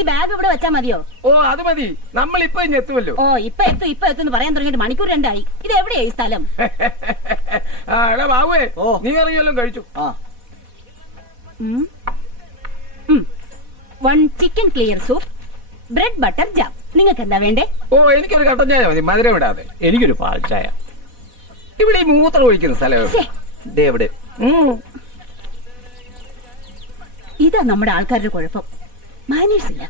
ഈ ബാഗ് ഇവിടെ വെച്ചാ മതിയോ? ഓ അത് മതി, നമ്മൾ ഇപ്പൊ എത്തുമല്ലോ. ഓ ഇപ്പൊ എത്തുന്ന് പറയാൻ തുടങ്ങിയിട്ട് മണിക്കൂർ 2 ആയി. ഇത് എവിടെയാ ഈ സ്ഥലം? എടാ ബാബുവേ, നീ ഇറങ്ങിയല്ലോ കഴിച്ചു. 1 chicken clear soup, bread butter jam. നിങ്ങൾക്ക് എന്താ വേണ്ടേ? ഓ എനിക്കൊരു കട്ടൻ ചായ മതി, മധുരം ഇടാതെ. എനിക്കൊരു പാൽ ചായ. ഇവിടെ ഈ മൂത്രം ഒഴിക്കുന്ന സ്ഥലം എവിടെ? ഇതാ നമ്മുടെ ആൾക്കാരുടെ കുഴപ്പം, മാനേഴ്സ് ഇല്ല.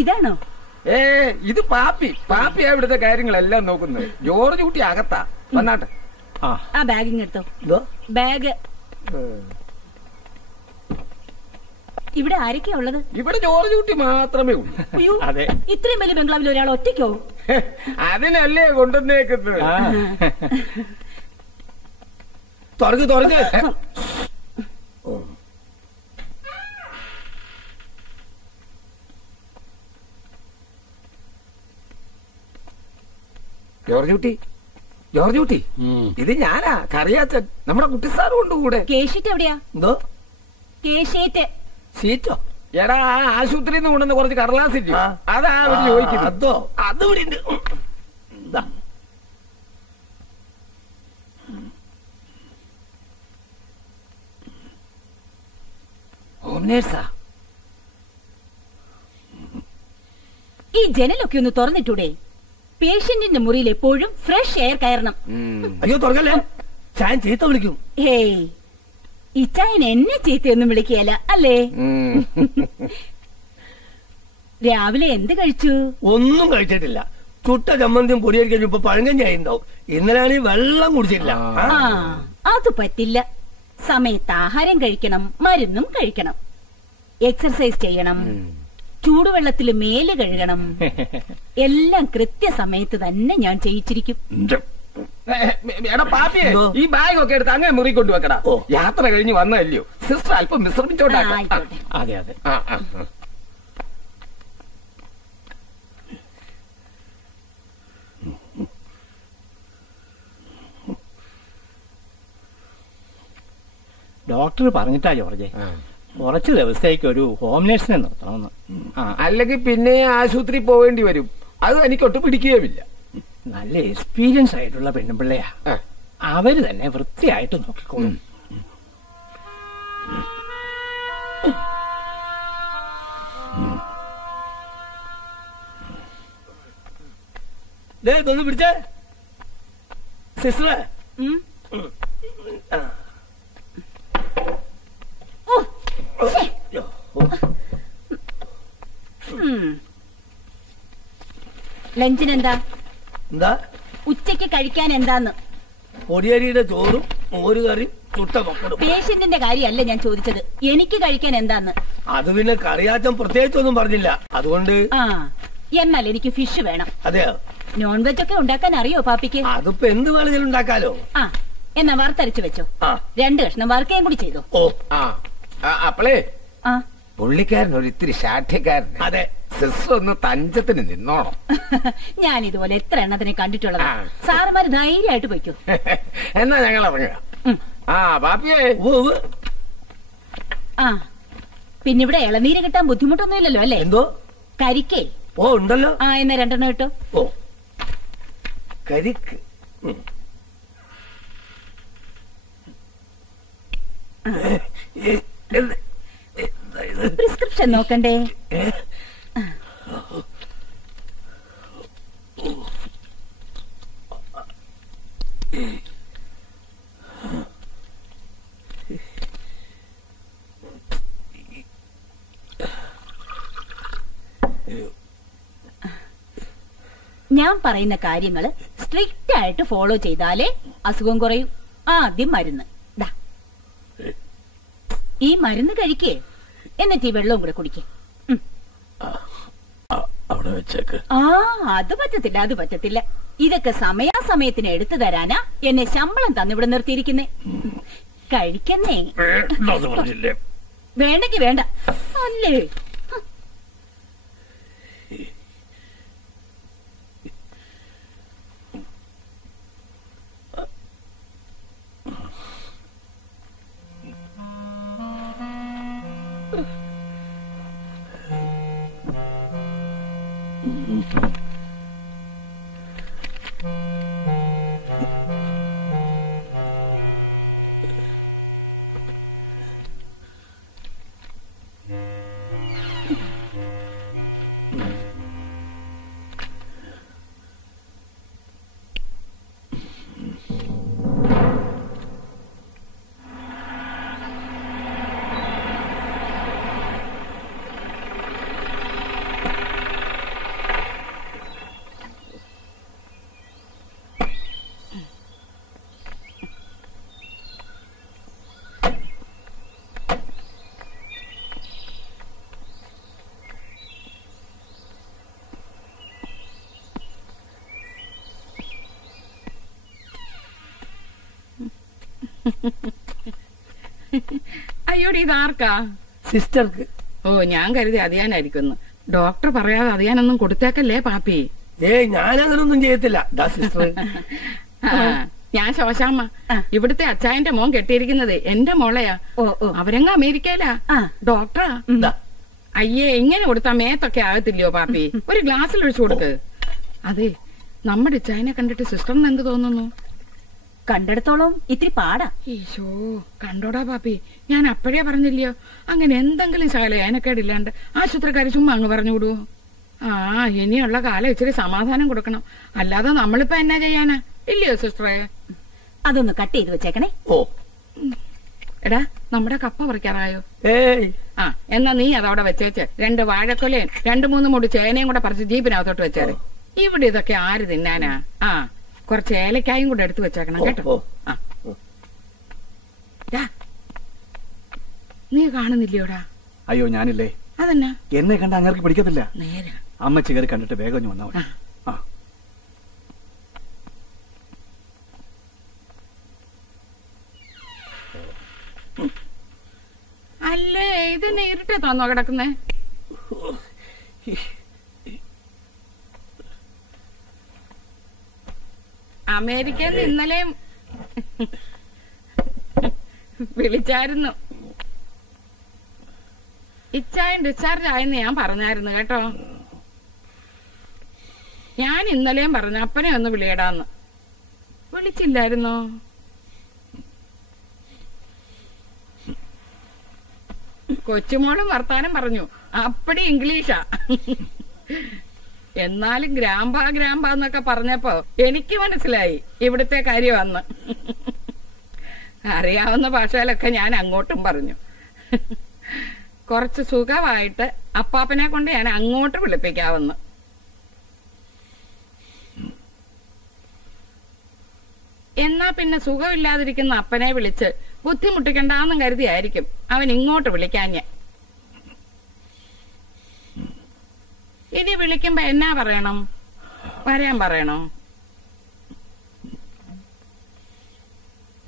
ഇതാണോ? ഇത് പാപ്പിയാ ഇവിടുത്തെ കാര്യങ്ങളെല്ലാം നോക്കുന്നത്. ജോർജ് കുട്ടി അകത്താ, വന്നാട്ടെ. ആ ബാഗിങ് എടുത്തോ. ബാഗ് ഇവിടെ ആരൊക്കെയാ ഉള്ളത്? ഇവിടെ ജോർജ് കുട്ടി മാത്രമേ ഉള്ളൂ. അയ്യോ, ഇത്രയും വലിയ ബംഗ്ലാവിൽ ഒരാൾ ഒറ്റയ്ക്കോ? അതിനല്ലേ കൊണ്ടുവന്നേക്കുന്നത്. തുറക്ക് ജോർജ് കുട്ടി, ഇത് ഞാനാ കറിയാച്ചൻ, നമ്മുടെ കുട്ടിസാർ കൊണ്ടുകൂടെ. കേശീറ്റ് എവിടെയാ? എന്തോ സീറ്റോ? എടാ ആശുപത്രിയിൽ നിന്ന് കൊണ്ടുവന്ന് കുറച്ച് കടലാസില്ല, അതാ അവര് ചോദിക്കുന്നത്. അതോ അത് ഇവിടെ ഉണ്ട്. ഹോം നേഴ്സാ. ഈ ജനലൊക്കെ ഒന്ന് തുറന്നിട്ടൂടെ? പേഷ്യന്റിന്റെ മുറിയിൽ എപ്പോഴും ഫ്രഷ് എയർ കയറണം. അയ്യോ തുറക്കല്ലേ, ചാൻ ചീത്ത വിളിക്കും. ഹേയ്, ഇച്ചായൻ എന്നെ ചീത്തയൊന്നും വിളിക്കുകയല്ല അല്ലേ? രാവിലെ എന്ത് കഴിച്ചു? ഒന്നും കഴിച്ചിട്ടില്ല. ചുട്ട ചമ്മന്തിയും പൊടിയരി കഴിഞ്ഞപ്പോ പഴങ്കഞ്ഞായി ഉണ്ടാവും. ഇന്നലെ വെള്ളം കുടിച്ചിട്ടില്ല. അത് പറ്റില്ല. സമയത്ത് ആഹാരം കഴിക്കണം, മരുന്നും കഴിക്കണം, എക്സർസൈസ് ചെയ്യണം, ചൂടുവെള്ളത്തിൽ മേല് കഴുകണം. എല്ലാം കൃത്യസമയത്ത് തന്നെ ഞാൻ ചെയ്യിച്ചിരിക്കും. എടാ പാപ്പിയെ, ഈ ബാഗ് ഒക്കെ എടുത്ത് അങ്ങനെ മുറി കൊണ്ടുവെക്കടാ. യാത്ര കഴിഞ്ഞ് വന്നതല്ലയോ, സിസ്റ്റർ അല്പം വിശ്രമിച്ചോട്ടെ. അതെ അതെ. ഡോക്ടർ പറഞ്ഞിട്ടാ ജോർജെ, കുറച്ച് ദിവസത്തേക്ക് ഒരു ഹോം നേഴ്സിനെ നിർത്തണമെന്ന്. അല്ലെങ്കിൽ പിന്നെ ആശുപത്രി പോവേണ്ടി വരും. അത് എനിക്കൊട്ട് പിടിക്കുകയുമില്ല. നല്ല എക്സ്പീരിയൻസ് ആയിട്ടുള്ള പെണ്ണുപിള്ളയാ, അവര് തന്നെ വൃത്തിയായിട്ട് നോക്കിക്കോളും. ഇതൊന്ന് പിടിച്ചേ സിസ്റ്ററെ. ലഞ്ചിനെന്താ? എന്താ ഉച്ചക്ക് കഴിക്കാൻ എന്താന്ന്? പൊടിയരിയുടെ ചോറും മോരുകറിയും ചുട്ട പപ്പടും. പേഷ്യന്റിന്റെ കാര്യമല്ല ഞാൻ ചോദിച്ചത്, എനിക്ക് കഴിക്കാൻ എന്താന്ന്. അത് പിന്നെ കറിയാച്ചൻ പ്രത്യേകിച്ചൊന്നും പറഞ്ഞില്ല, അതുകൊണ്ട്. എന്നാൽ എനിക്ക് ഫിഷ് വേണം. അതെയോ? നോൺ വെജ് ഒക്കെ ഉണ്ടാക്കാൻ അറിയോ പാപ്പിക്ക്? അതിപ്പോ എന്ത് വേണമെങ്കിലും ഉണ്ടാക്കാലോ. എന്നാ വറുത്തരച്ചു വെച്ചോ. 2 കഷ്ണം വറുക്കുകയും കൂടി ചെയ്തോ. അപ്പളേ പുള്ളിക്കാരൻ ഒരു ഇത്തിരി ശാഠ്യക്കാരൻ. അതെ, സിസ്റ്റർ ഒന്ന് തഞ്ചത്തിന് നിന്നോണം. ഞാൻ ഇതുപോലെ എത്ര എണ്ണത്തിനെ കണ്ടിട്ടുള്ളതാ. സാറുമാര് ധൈര്യമായിട്ട് പോയിക്കോ. എന്നാ ഞങ്ങൾ ഇറങ്ങുക. പാപ്പിയേ. പിന്നെ ഇവിടെ ഇളനീര് കിട്ടാൻ ബുദ്ധിമുട്ടൊന്നുമില്ലല്ലോ അല്ലേ? എന്തോ കരിക്കേ? ഉണ്ടല്ലോ. എന്നാ 2 എണ്ണം കിട്ടോ. കരിക്ക് പ്രിസ്ക്രിപ്ഷൻ നോക്കണ്ടേ? ഞാൻ പറയുന്ന കാര്യങ്ങള് സ്ട്രിക്റ്റ് ആയിട്ട് ഫോളോ ചെയ്താലേ അസുഖം കുറയും. ആദ്യം മരുന്ന്. ഈ മരുന്ന് കഴിക്കേ, എന്നിട്ട് ഈ വെള്ളവും കൂടെ കുടിക്കേ. അവിടെ വെച്ചേക്ക്. അത് പറ്റത്തില്ല, അത് പറ്റത്തില്ല. ഇതൊക്കെ സമയാസമയത്തിന് എടുത്തു തരാനാ എന്നെ ശമ്പളം തന്നിവിടെ നിർത്തിയിരിക്കുന്നേ. കഴിക്കുന്നേ. വേണ്ടെങ്കി വേണ്ട അല്ലേ. അയ്യോടി ഇതാർക്കാ? സിസ്റ്റർക്ക്. ഓ, ഞാൻ കരുതി അതിയാനായിരിക്കുന്നു. ഡോക്ടർ പറയാതെ അതിയാനൊന്നും കൊടുത്തേക്കല്ലേ പാപ്പി. ഞാനതൊന്നും ചെയ്യത്തില്ല സിസ്റ്റർ. ഞാൻ ശോശാമ്മ. ഇവിടുത്തെ അച്ചായന്റെ മോൻ കെട്ടിയിരിക്കുന്നത് എന്റെ മോളെയാ. അവരങ്ങ അമേരിക്കയിലാ ഡോക്ടറാ. അയ്യേ, ഇങ്ങനെ കൊടുത്താ മേത്തൊക്കെ ആകത്തില്ലയോ പാപ്പി? ഒരു ഗ്ലാസ്സിൽ ഒഴിച്ചു കൊടുക്ക്. അതെ, നമ്മുടെ ഇച്ചായനെ കണ്ടിട്ട് സിസ്റ്ററിന് എന്ത് തോന്നുന്നു? കണ്ടെടുത്തോളം ഇത്തിരി പാടാ. ഈശോ, കണ്ടോടാ പാപ്പി, ഞാൻ അപ്പോഴേ പറഞ്ഞില്ലയോ, അങ്ങനെ എന്തെങ്കിലും ശകലം ഏനക്കേടില്ലാണ്ട് ആശുപത്രിക്കാര് ചുമ്മാ അങ്ങ് പറഞ്ഞുവിടുവോ? ഇനിയുള്ള കാലം ഇച്ചിരി സമാധാനം കൊടുക്കണം. അല്ലാതെ നമ്മളിപ്പോ എന്നാ ചെയ്യാനാ, ഇല്ലയോ സിസ്റ്ററെ? അതൊന്ന് കട്ട് ചെയ്ത് വെച്ചേക്കണേ. എടാ, നമ്മുടെ കപ്പ പറിക്കാറായോ? എന്നാ നീ അതവിടെ വെച്ചേച്ച് 2 വാഴക്കൊലയും 2-3 മൂട് ചേനയും കൂടെ പറിച്ച് ജീപ്പിനകത്തോട്ട് വെച്ചേരെ. ഇവിടെ ഇതൊക്കെ ആര് തിന്നാനാ? കുറച്ച് ഏലക്കായും കൂടെ എടുത്തു വെച്ചേക്കണം കേട്ടോ. നീ കാണുന്നില്ലയോടാ? അയ്യോ, ഞാനില്ലേ. അതെന്നാ? എന്നെ കണ്ട അങ്ങേർക്ക് പിടിക്കത്തില്ല. നേരെ അമ്മച്ചി കയറി കണ്ടിട്ട് വേഗം വന്നവൻ. അല്ലേ, ഇത് നേരിട്ട് തന്നോ കിടക്കുന്നേ? അമേരിക്കയിൽ ഇന്നലെയും വിളിച്ചായിരുന്നു. ഇച്ചായൻ ഡിസ്ചാർജ് ആയെന്ന് ഞാൻ പറഞ്ഞായിരുന്നു കേട്ടോ. ഞാൻ ഇന്നലെയും പറഞ്ഞു അപ്പനെ ഒന്ന് വിളിയടാന്ന്. വിളിച്ചില്ലായിരുന്നോ? കൊച്ചുമോളും വർത്താനം പറഞ്ഞു. അപ്പടി ഇംഗ്ലീഷാ. എന്നാലും ഗ്രാമ്പാന്നൊക്കെ പറഞ്ഞപ്പോ എനിക്ക് മനസ്സിലായി ഇവിടുത്തെ കാര്യമാന്ന്. അറിയാവുന്ന ഭാഷയിലൊക്കെ ഞാൻ അങ്ങോട്ടും പറഞ്ഞു. കുറച്ച് സുഖമായിട്ട് അപ്പാപ്പനെ കൊണ്ട് ഞാൻ അങ്ങോട്ട് വിളിപ്പിക്കാവുന്നു. എന്നാ പിന്നെ സുഖമില്ലാതിരിക്കുന്ന അപ്പനെ വിളിച്ച് ബുദ്ധിമുട്ടിക്കണ്ടെന്നും കരുതിയായിരിക്കും അവൻ ഇങ്ങോട്ട് വിളിക്കാഞ്ഞ. ഇനി വിളിക്കുമ്പോ എന്നാ പറയണം? വരാൻ പറയണോ?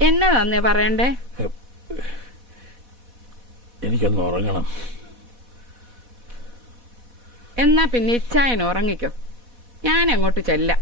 എന്നാ നന്ദി പറയണ്ടേ? എനിക്കൊന്ന് ഉറങ്ങണം. എന്നാ പിന്നെ ഇച്ചായൻ ഉറങ്ങിക്കോ, ഞാൻ അങ്ങോട്ട് ചെല്ലാം.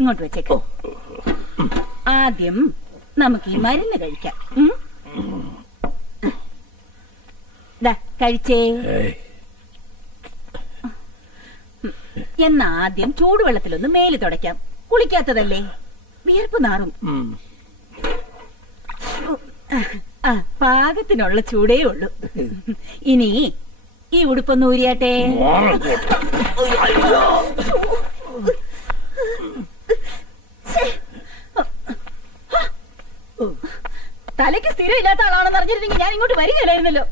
ഇങ്ങോട്ട് വെച്ചേക്കോ. ആദ്യം നമുക്ക് ഈ മരുന്ന് കഴിക്കാം. കഴിച്ചേ. എന്നാ ആദ്യം ചൂടുവെള്ളത്തിലൊന്ന് മേല് തുടയ്ക്കാം. കുളിക്കാത്തതല്ലേ, വിയർപ്പ് നാറും. പാകത്തിനുള്ള ചൂടേ ഉള്ളൂ. ഇനി ഈ ഉടുപ്പൊന്ന് ഊരിയാട്ടെ. തലയ്ക്ക് സ്ഥിരം ഇല്ലാത്ത ആളാണെന്ന് അറിഞ്ഞിരുന്നെങ്കിൽ ഞാൻ ഇങ്ങോട്ട് വരികയില്ലായിരുന്നല്ലോ.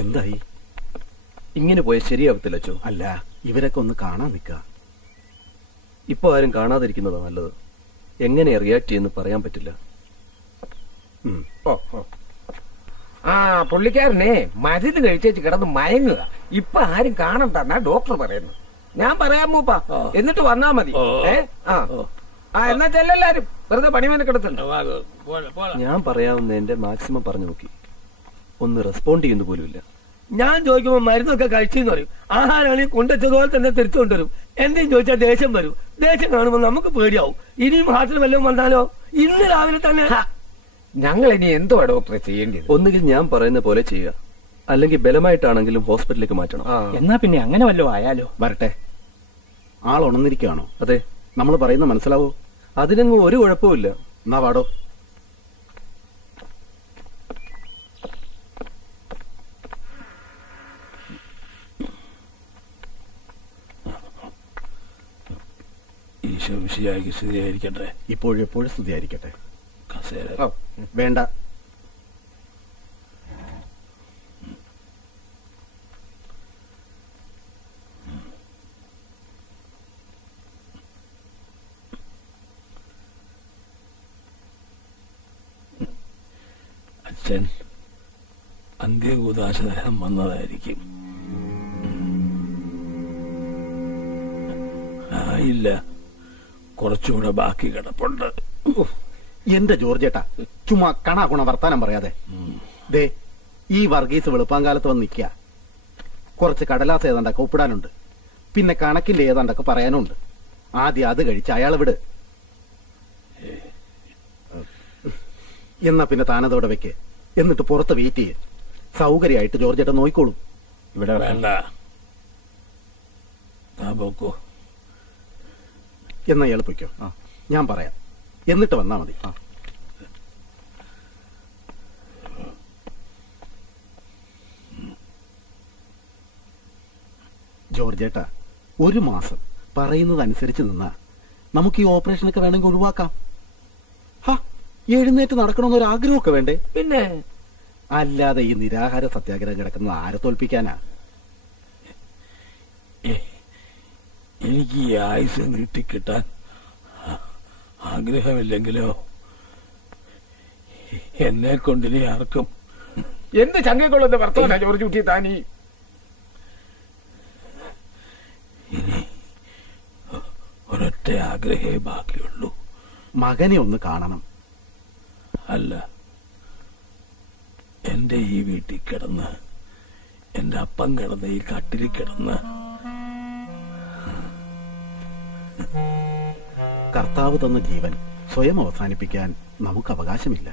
എന്തായി? ഇങ്ങനെ പോയ ശരിയാവത്തില്ല അച്ചോ. അല്ല, ഇവരൊക്കെ ഒന്ന് കാണാൻ നിൽക്ക. ഇപ്പൊ ആരും കാണാതിരിക്കുന്നതാ നല്ലത്. എങ്ങനെ റിയാക്ട് ചെയ്യുന്നു പറയാൻ പറ്റില്ല. ആ പുള്ളിക്കാരനെ മരുന്ന് കഴിച്ചേച്ച് കിടന്ന് മയങ്ങുക. ഇപ്പൊ ആരും കാണണ്ടെന്നാ ഡോക്ടർ പറയുന്നു. ഞാൻ പറയാം മൂപ്പ, എന്നിട്ട് വന്നാ മതി. എന്നാ ചെല്ലെല്ലാരും, വെറുതെ പണിമേനെ കിടത്തുണ്ട്. ഞാൻ പറയാവുന്നതിന്റെ മാക്സിമം പറഞ്ഞു നോക്കി, ഒന്ന് റെസ്പോണ്ട് ചെയ്യുന്ന പോലുമില്ല. ഞാൻ ചോദിക്കുമ്പോ മരുന്നൊക്കെ കഴിച്ചെന്ന് പറയും. ആഹാരമാണെങ്കിൽ കൊണ്ടുവച്ചതുപോലെ തന്നെ തിരിച്ചു കൊണ്ടുവരും. എന്തെങ്കിലും ചോദിച്ചാൽ ദേഷ്യം വരും. ദേഷ്യം കാണുമ്പോൾ നമുക്ക് പേടിയാവും. ഇനിയും ഹാർട്ടിൽ വല്ലതും വന്നാലോ? ഇന്ന് രാവിലെ തന്നെ ഞങ്ങൾ ഇനി എന്തുവാ ഡോക്ടറെ ചെയ്യേണ്ടത്? ഒന്നുകിൽ ഞാൻ പറയുന്ന പോലെ ചെയ്യുക, അല്ലെങ്കിൽ ബലമായിട്ടാണെങ്കിലും ഹോസ്പിറ്റലിലേക്ക് മാറ്റണം. എന്നാ പിന്നെ അങ്ങനെ വല്ലതും ആയാലോ? വരട്ടെ. ആൾ ഉണർന്നിരിക്കുകയാണോ? അതെ. നമ്മൾ പറയുന്ന മനസ്സിലാവോ? അതിനങ്ങ് ഒരു കുഴപ്പമില്ല. എന്നാ വാടോ. ഈശോ വിശിയായി സ്ഥിതിയായിരിക്കട്ടെ. ഇപ്പോഴും എപ്പോഴും സ്തുതിയായിരിക്കട്ടെ. കസേര വേണ്ട. അച്ഛൻ അന്ത്യകൂദാശ തരാൻ വന്നതായിരിക്കും. ആയില്ല, കുറച്ചുകൂടെ ബാക്കി കിടപ്പുണ്ട്. എന്റെ ജോർജേട്ടാ, ചുമ്മാ കണാകുണ വർത്താനം പറയാതെ. ദേ, ഈ വർഗീസ് വെളുപ്പാങ്കാലത്ത് വന്ന് നിൽക്കുക. കുറച്ച് കടലാസ് ഏതാണ്ടൊക്കെ ഒപ്പിടാനുണ്ട്. പിന്നെ കണക്കിൽ ഏതാണ്ടൊക്കെ പറയാനുണ്ട്. ആദ്യം അത് കഴിച്ച് അയാൾ വിട്. എന്നാ പിന്നെ താനതോടെ വെക്ക്. എന്നിട്ട് പുറത്ത് വെയിറ്റ് ചെയ്യ്. സൗകര്യമായിട്ട് ജോർജേട്ടൻ നോയിക്കോളും. ഇവിടെ വേണ്ട, പോക്കോ. എന്നാ ഇയാൾ പൊയ്ക്കോ, ഞാൻ പറയാം. എന്നിട്ട് വന്നാ മതി. ജോർജേട്ടാ, ഒരു മാസം പറയുന്നതനുസരിച്ച് നിന്നാ നമുക്ക് ഈ ഓപ്പറേഷനൊക്കെ വേണമെങ്കിൽ ഒഴിവാക്കാം. എഴുന്നേറ്റ് നടക്കണമെന്നൊരാഗ്രഹമൊക്കെ വേണ്ടേ? പിന്നെ അല്ലാതെ ഈ നിരാഹാര സത്യാഗ്രഹം കിടക്കുന്നത് ആരെ തോൽപ്പിക്കാനാ? എനിക്ക് ഈ ആയുസ് നീട്ടിക്കിട്ടാൻ ആഗ്രഹമില്ലെങ്കിലോ എന്നെ കൊണ്ടിനി ആർക്കും. എന്ത് ചങ്ങകൊള്ളുന്ന വർത്തമാനാ ജോർജ് കുട്ടി താനീ? ഇനി ഒരൊറ്റ ആഗ്രഹേ ബാക്കിയുള്ളൂ. മകനെ ഒന്ന് കാണണം. അല്ല, എന്റെ ഈ വീട്ടിൽ കിടന്ന്, എന്റെ അപ്പം കിടന്ന് ഈ കട്ടിലിൽ കിടന്ന് കർത്താവ് തന്ന ജീവൻ സ്വയം അവസാനിപ്പിക്കാൻ നമുക്ക് അവകാശമില്ല.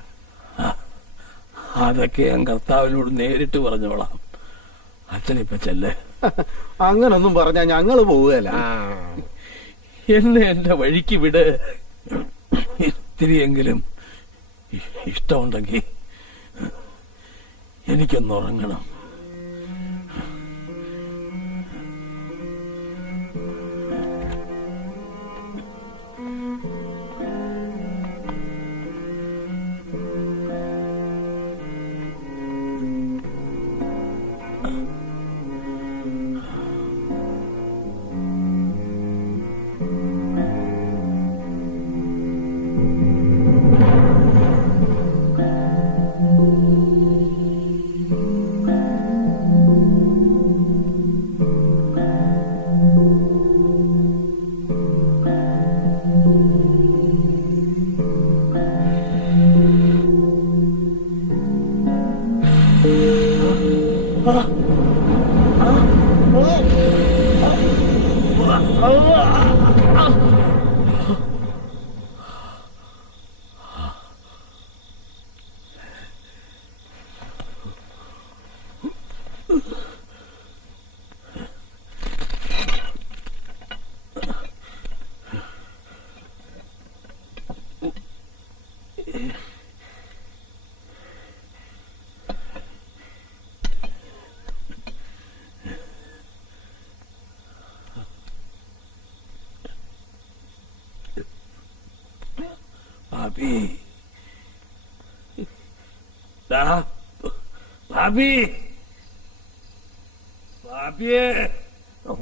അതൊക്കെ ഞാൻ കർത്താവിനോട് നേരിട്ട് പറഞ്ഞോളാം. അച്ഛനിപ്പ ചെല്ലേ. അങ്ങനൊന്നും പറഞ്ഞാ ഞങ്ങള് പോവുകയല്ല. എന്നെ എന്റെ വഴിക്ക് വിട്. ഇത്തിരിയെങ്കിലും ഇഷ്ടമുണ്ടെങ്കിൽ എനിക്കൊന്ന് ഉറങ്ങണം. പാപ്പി പാപ്പി പാപ്പിയേ ഓ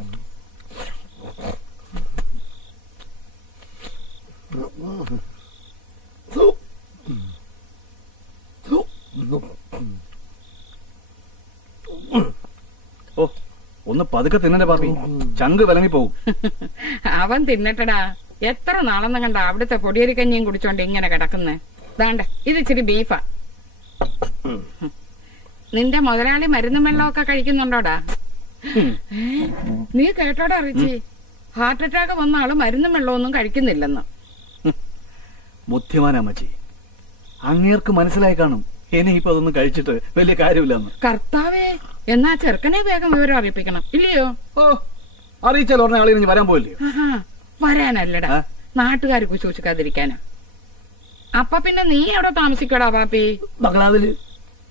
ഒന്ന് പതുക്കെ തിന്നെ പാപ്പി, ചങ്ക് വിലങ്ങി പോവും. അവൻ തിന്നട്ടടാ. എത്ര നാളെന്ന് കണ്ട അവിടുത്തെ പൊടിയരിക്കഞ്ഞിയും കുടിച്ചോണ്ട് ഇങ്ങനെ കിടക്കുന്നേ. ദാണ്ട ഇത് ഇച്ചിരി ബീഫാ. നിന്റെ മുതലാളി മരുന്നും വെള്ളമൊക്കെ കഴിക്കുന്നുണ്ടോടാ? നീ കേട്ടോടാ റിച്ചി, ഹാർട്ട് അറ്റാക്ക് വന്ന ആള് മരുന്നും വെള്ളമൊന്നും കഴിക്കുന്നില്ലെന്ന്. ബുദ്ധിമാനമ്മച്ചി, അങ്ങേർക്ക് മനസ്സിലായി കാണും ഇനിയിപ്പോ അതൊന്നും കഴിച്ചിട്ട് വലിയ കാര്യമില്ലെന്ന്. കർത്താവേ, എന്നാ ചെറുക്കനെ വേഗം വിവരം അറിയിപ്പിക്കണം ഇല്ലയോ? ഓ, അറിയിച്ചാൽ ഉടനെ ആളെ ഇനി വരാൻ പോയില്ലയോ? വരാനല്ലടാ, നാട്ടുകാർ കുശൂഷിക്കാതിരിക്കാനാ. അപ്പൊ പിന്നെ നീ എവിടെ താമസിക്കടാ പാപ്പി? ബംഗ്ലാവില്.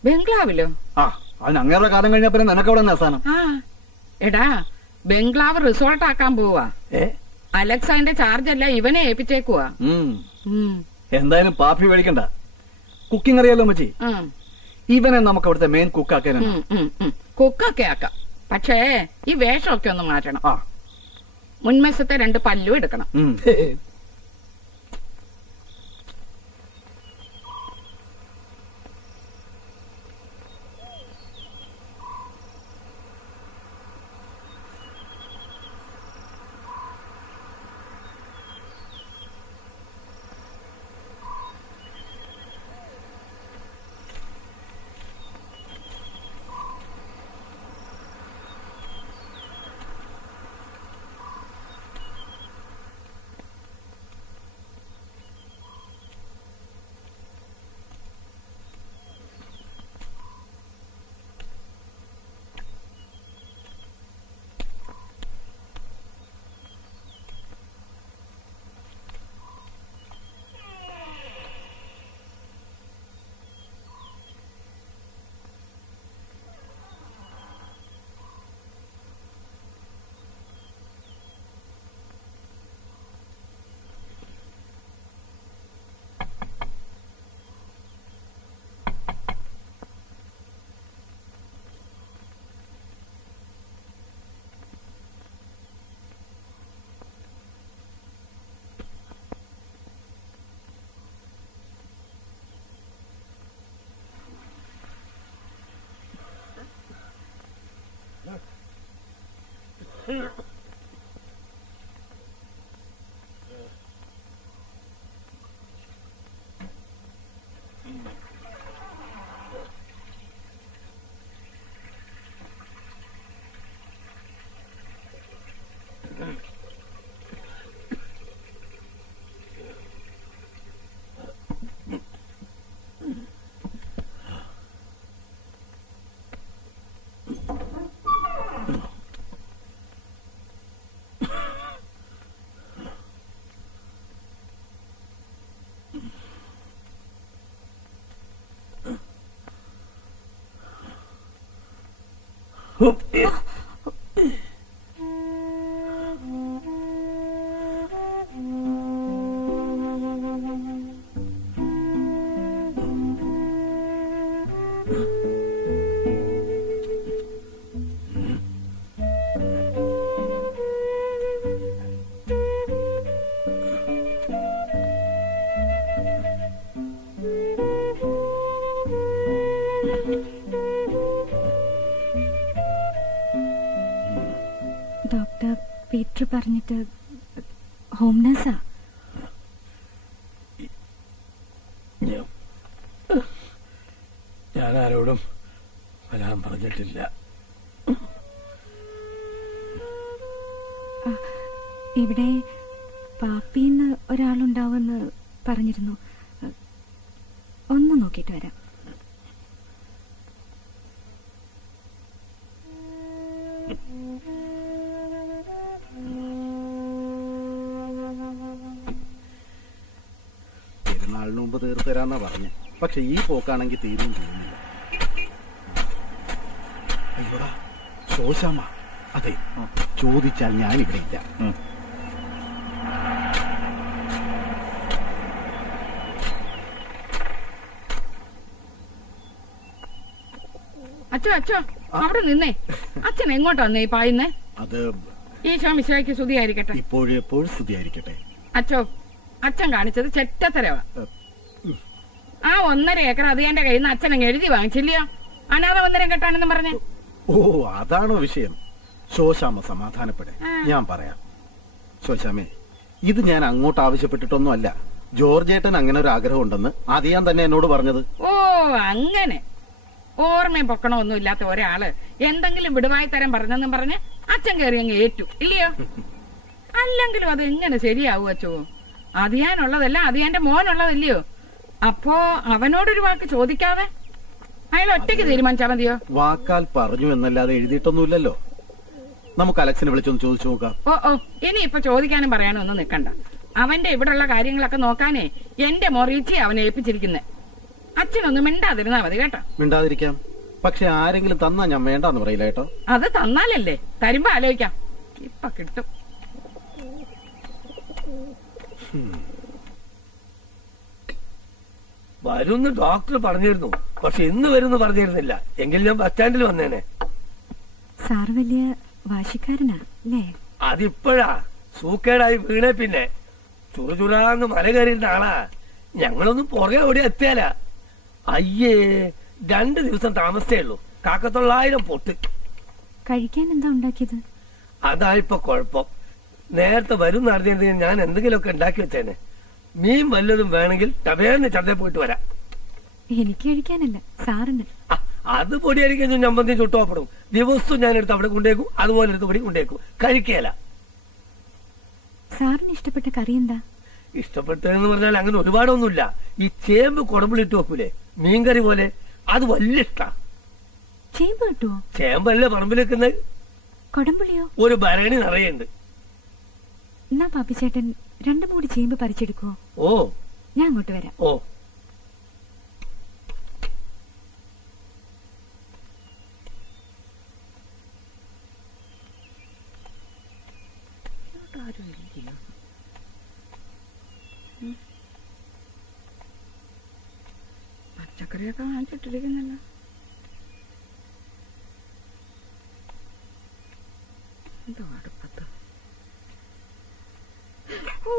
ബംഗ്ലാവിലോ? ആ, അതിന് അങ്ങേരുടെ കാലം കഴിഞ്ഞാ പിന്നെ നിനക്കവിടെ അവസാനം. ആ എടാ, ബംഗ്ലാവ് റിസോർട്ട് ആക്കാൻ പോവാ. അലക്സ് അതിന്റെ ചാർജ് അല്ല ഇവനെ ഏൽപ്പിച്ചേക്കുവാ. എന്തായാലും പാപ്പി മേടിക്കണ്ട. കുക്കിംഗ് അറിയാലോ മച്ചി, ഇവനെ നമുക്ക് അവിടുത്തെ മെയിൻ കുക്കാക്കാനാണ്. കുക്കൊക്കെ ആക്കാം, പക്ഷേ ഈ വേഷമൊക്കെ ഒന്ന് മാറ്റണം. മുൻവശത്തെ 2 പല്ലും എടുക്കണം. ഡോക്ടർ പീറ്റർ പറഞ്ഞിട്ട് ഹോം നഴ്സാ. ഞാൻ ആരോടും വരാൻ പറഞ്ഞിട്ടില്ല. ഇവിടെ പാപ്പിന്ന് ഒരാളുണ്ടാവുമെന്ന് പറഞ്ഞിരുന്നു. ഒന്ന് നോക്കിയിട്ട് വരാം. പെരുന്നാളിന് മുമ്പ് തീർത്തു തരാന്നാ പറഞ്ഞു. പക്ഷെ ഈ പോക്കാണെങ്കിൽ തീരും ചെയ്യുന്നില്ല. അയ്യോടാ ശോശാമ. അതെ, ചോദിച്ചാൽ ഞാനിവിടെ ഇല്ല. അച്ഛോ അവിടെ നിന്നേ. അച്ഛൻ എങ്ങോട്ടാ വന്നേ പായുന്നേ? അത് ഈശോ മിശിഹായ്ക്ക് സ്തുതിയായിരിക്കട്ടെ. ഇപ്പോഴും സ്തുതിയായിരിക്കട്ടെ. അച്ഛോ, അച്ഛൻ കാണിച്ചത് ചെറ്റത്തരവാ. ആ 1.5 ഏക്കർ അത് എന്റെ കയ്യിൽ നിന്ന് അച്ഛൻ അങ്ങ് എഴുതി വാങ്ങിച്ചില്ലയോ? അനാഥ മന്ദിരം കെട്ടാനെന്ന് പറഞ്ഞേ. ഓ, അതാണോ വിഷയം? ശോശാമ്മ സമാധാനപ്പെടെ, ഞാൻ പറയാം. ശോശാമ്മേ, ഇത് ഞാൻ അങ്ങോട്ട് ആവശ്യപ്പെട്ടിട്ടൊന്നും അല്ല. ജോർജേട്ടൻ അങ്ങനെ ഒരു ആഗ്രഹം ഉണ്ടെന്ന് ആദ്യം തന്നെ എന്നോട് പറഞ്ഞത്. ഓ, അങ്ങനെ ഓർമ്മയും പൊക്കണമൊന്നും ഇല്ലാത്ത ഒരാള് എന്തെങ്കിലും വിടുവായി തരം പറഞ്ഞെന്നും പറഞ്ഞ് അച്ഛൻ കയറി അങ്ങ് ഏറ്റു ഇല്ലയോ? അല്ലെങ്കിലും അത് എങ്ങനെ ശരിയാവൂ അച്ഛോ? അതിയാനുള്ളതല്ല, അതിയാന്റെ മോനുള്ളതല്ലയോ? അപ്പോ അവനോടൊരു വാക്ക് ചോദിക്കാതെ അയാൾ ഒറ്റയ്ക്ക് തീരുമാനിച്ചാ മതിയോ? വാക്കാൽ പറഞ്ഞു എന്നല്ലാതെ എഴുതിയിട്ടൊന്നുമില്ലല്ലോ. നമുക്ക് അലക്സിനെ വിളിച്ചൊന്ന് ചോദിച്ചു നോക്കാം. ഓ, ഇനി ഇപ്പൊ ചോദിക്കാനും പറയാനും ഒന്നും നിക്കണ്ട. അവന്റെ ഇവിടെയുള്ള കാര്യങ്ങളൊക്കെ നോക്കാനേ എന്റെ മൊറീച്ചി അവനെ ഏൽപ്പിച്ചിരിക്കുന്നെ. അച്ഛനൊന്നും മിണ്ടാതിരുന്നാ മതി കേട്ടോ. മിണ്ടാതിരിക്കാം, പക്ഷെ ആരെങ്കിലും തന്നാ ഞാൻ വേണ്ടാന്ന് പറയില്ല കേട്ടോ. അത് തന്നാലല്ലേ, തരുമ്പോ ആലോചിക്കാം. ഇപ്പൊ കിട്ടും. വരുന്ന് ഡോക്ടർ പറഞ്ഞിരുന്നു, പക്ഷെ ഇന്ന് വരുന്നു പറഞ്ഞിരുന്നില്ല. എങ്കിൽ ഞാൻ ബസ് സ്റ്റാൻഡിൽ വന്നേനെ. സാറ് വലിയ വാശിക്കാരനാ അല്ലേ? അതിപ്പോഴാ സൂക്കേടായി വീണേ പിന്നെ ചുറുചുറാന്ന് മല കയറിയിരുന്ന ആളാ. ഞങ്ങളൊന്നും പുറകെ ഓടി എത്തിയാല. അയ്യേ, 2 ദിവസം താമസിച്ചേ ഉള്ളൂ. 900 പൊട്ട്. കഴിക്കാൻ എന്താ ഉണ്ടാക്കിയത്? അതായിപ്പോ കുഴപ്പം. നേരത്തെ വരും നടന്നിരുന്നെങ്കിൽ ഞാൻ എന്തെങ്കിലുമൊക്കെ ഉണ്ടാക്കി വെച്ചേനെ. മീൻ വല്ലതും വേണമെങ്കിൽ ടബേന്ന് ചന്തയിൽ പോയിട്ട് വരാം. എനിക്ക് കഴിക്കാനല്ല, സാറിന്. അത് പൊടിയരിക്കും ഞമ്പന്തി ചുട്ടോപ്പെടും. ദിവസവും ഞാനെടുത്ത് അവിടെ കൊണ്ടേക്കും, അതുപോലെ എടുത്ത് പൊടി കൊണ്ടേക്കും. കഴിക്കല. സാറിന് ഇഷ്ടപ്പെട്ട കറി എന്താ? ഇഷ്ടപ്പെട്ടതെന്ന് പറഞ്ഞാൽ അങ്ങനെ ഒരുപാടൊന്നുമില്ല. ഈ ചേമ്പ് കുടമ്പിളിട്ട് വെക്കൂലേ, മീൻകറി പോലെ, അത് വലിയ ഇഷ്ടാ. ചേമ്പ് കിട്ടുവോ? ചേമ്പല്ലേ പറമ്പിൽ വെക്കുന്നത്. കൊടമ്പുളിയോ? ഒരു ഭരണി നിറയുണ്ട്. എന്നാ പാപ്പിച്ചേട്ടൻ 2 മൂടി ചേമ്പ് പറിച്ചെടുക്കുവോ? ഓ, ഞാൻ അങ്ങോട്ട് വരാം. ഓ, പച്ചക്കറിയൊക്കെ വാങ്ങിച്ചിട്ടിരിക്കുന്നല്ലോ. എന്തോ അടുപ്പത്ത്. ഓ,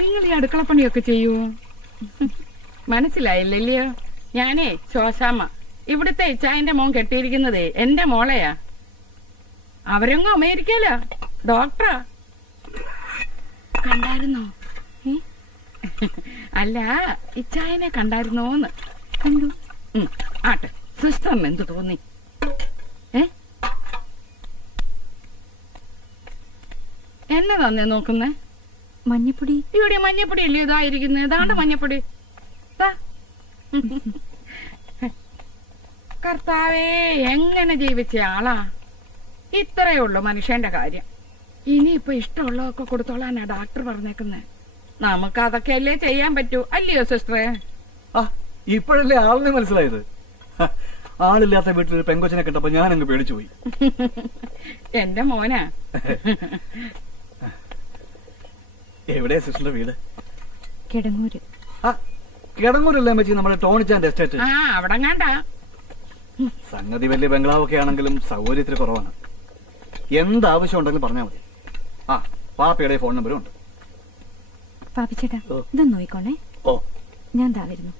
നിങ്ങൾ ഈ അടുക്കളപ്പണിയൊക്കെ ചെയ്യുവോ? മനസ്സിലായില്ലല്ലയോ? ഞാനേ ശോശാമ്മ. ഇവിടുത്തെ ഇച്ചായന്റെ മോൻ കെട്ടിയിരിക്കുന്നതേ എന്റെ മോളെയാ. അവരെങ്ങും അമേരിക്കയിലാ, ഡോക്ടറാ. കണ്ടായിരുന്നോ? അല്ല, ഇച്ചായനെ കണ്ടായിരുന്നോന്ന്. കണ്ടു. ആട്ടെ, സിസ്റ്ററിന് എന്ത് തോന്നി? എന്നെ തന്നെ നോക്കുന്നേ? മഞ്ഞപ്പൊടി. ഇവിടെ മഞ്ഞപ്പൊടി അല്ലേ ഇതായിരിക്കുന്നത്? ഇതാണ്ട് മഞ്ഞപ്പൊടി. കർത്താവേ, എങ്ങനെ ജീവിച്ച ആളാ. ഇത്രയേ ഉള്ളൂ മനുഷ്യന്റെ കാര്യം. ഇനിയിപ്പൊ ഇഷ്ടമുള്ളതൊക്കെ കൊടുത്തോളാനാ ഡോക്ടർ പറഞ്ഞേക്കുന്നത്. നമുക്ക് അതൊക്കെ അല്ലേ ചെയ്യാൻ പറ്റൂ, അല്ലയോ സിസ്റ്ററെ? ഇപ്പോഴല്ലേ ആളിനെ മനസ്സിലായത്. ആളില്ലാത്ത വീട്ടിലൊരു പെങ്കൊച്ചിനെ കിട്ടപ്പോ ഞാനങ്ങ് പേടിച്ചു പോയി. എന്റെ മോനാ. എവിടെയാ സിസ്റ്ററിന്റെ വീട്? കിടങ്ങൂര്. കിടങ്ങൂരല്ലേ മച്ചി നമ്മുടെ ടോണിച്ചാന്റെ എസ്റ്റേറ്റ്? അവിടെ കണ്ടാ. സംഗതി വലിയ ബംഗ്ലാവൊക്കെ ആണെങ്കിലും സൗകര്യത്തിന് കുറവാണ്. എന്താവശ്യം ഉണ്ടെങ്കിലും പറഞ്ഞാൽ മതി. പാപ്പയുടെ ഫോൺ നമ്പരും ഉണ്ട്. പാപ്പിച്ചേട്ടാ, ഇതൊന്ന് നോയിക്കോണേ. ഓ, ഞാൻ ദാ വരുന്നു.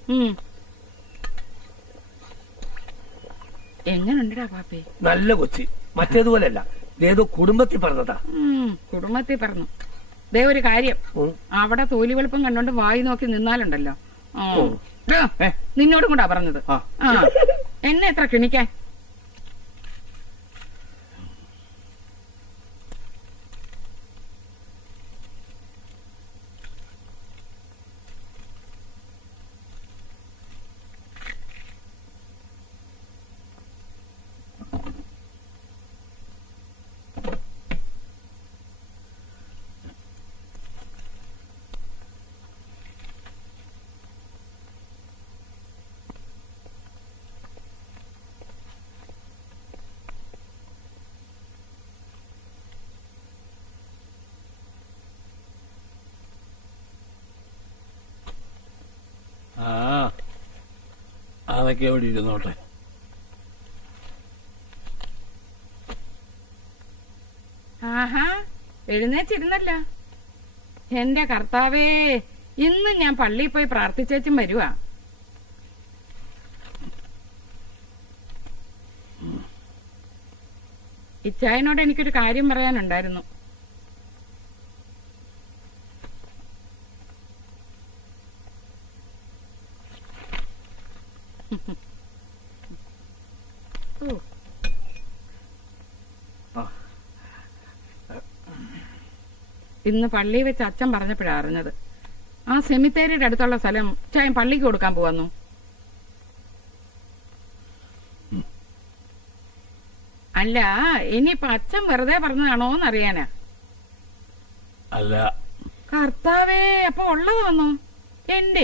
എങ്ങനുണ്ടാ പാപ്പേ? നല്ല കൊച്ചി. മറ്റേതുപോലെയല്ല, ഏതോ കുടുംബത്തിൽ പറഞ്ഞതാ. കുടുംബത്തിൽ പറഞ്ഞു. ദേ ഒരു കാര്യം, അവിടെ തോലി വെളുപ്പം കണ്ടോണ്ട് വായി നോക്കി നിന്നാലുണ്ടല്ലോ. നിന്നോടും കൂടാ പറഞ്ഞത്. എന്നെ എത്ര കിണിക്കാൻ. അതൊക്കെ എവിടെ ഇരുന്നോട്ടെ. ആഹാ, എഴുന്നേറ്റിരുന്നല്ല. എന്റെ കർത്താവേ, ഇന്ന് ഞാൻ പള്ളിയിൽ പോയി പ്രാർത്ഥിച്ചേച്ചും വരുവാ. ഇച്ചായനോട് എനിക്കൊരു കാര്യം പറയാനുണ്ടായിരുന്നു. ഇന്ന് പള്ളിയിൽ വെച്ച് അച്ഛൻ പറഞ്ഞപ്പോഴാ അറിഞ്ഞത്. ആ സെമിത്തേരിയുടെ അടുത്തുള്ള സ്ഥലം ചായൻ പള്ളിക്ക് കൊടുക്കാൻ പോവാന്നു. അല്ല, ഇനിയിപ്പൊ അച്ഛൻ വെറുതെ പറഞ്ഞതാണോന്നറിയാനാ. അല്ല. കർത്താവേ, അപ്പൊ ഉള്ളത് വന്നു. എന്റെ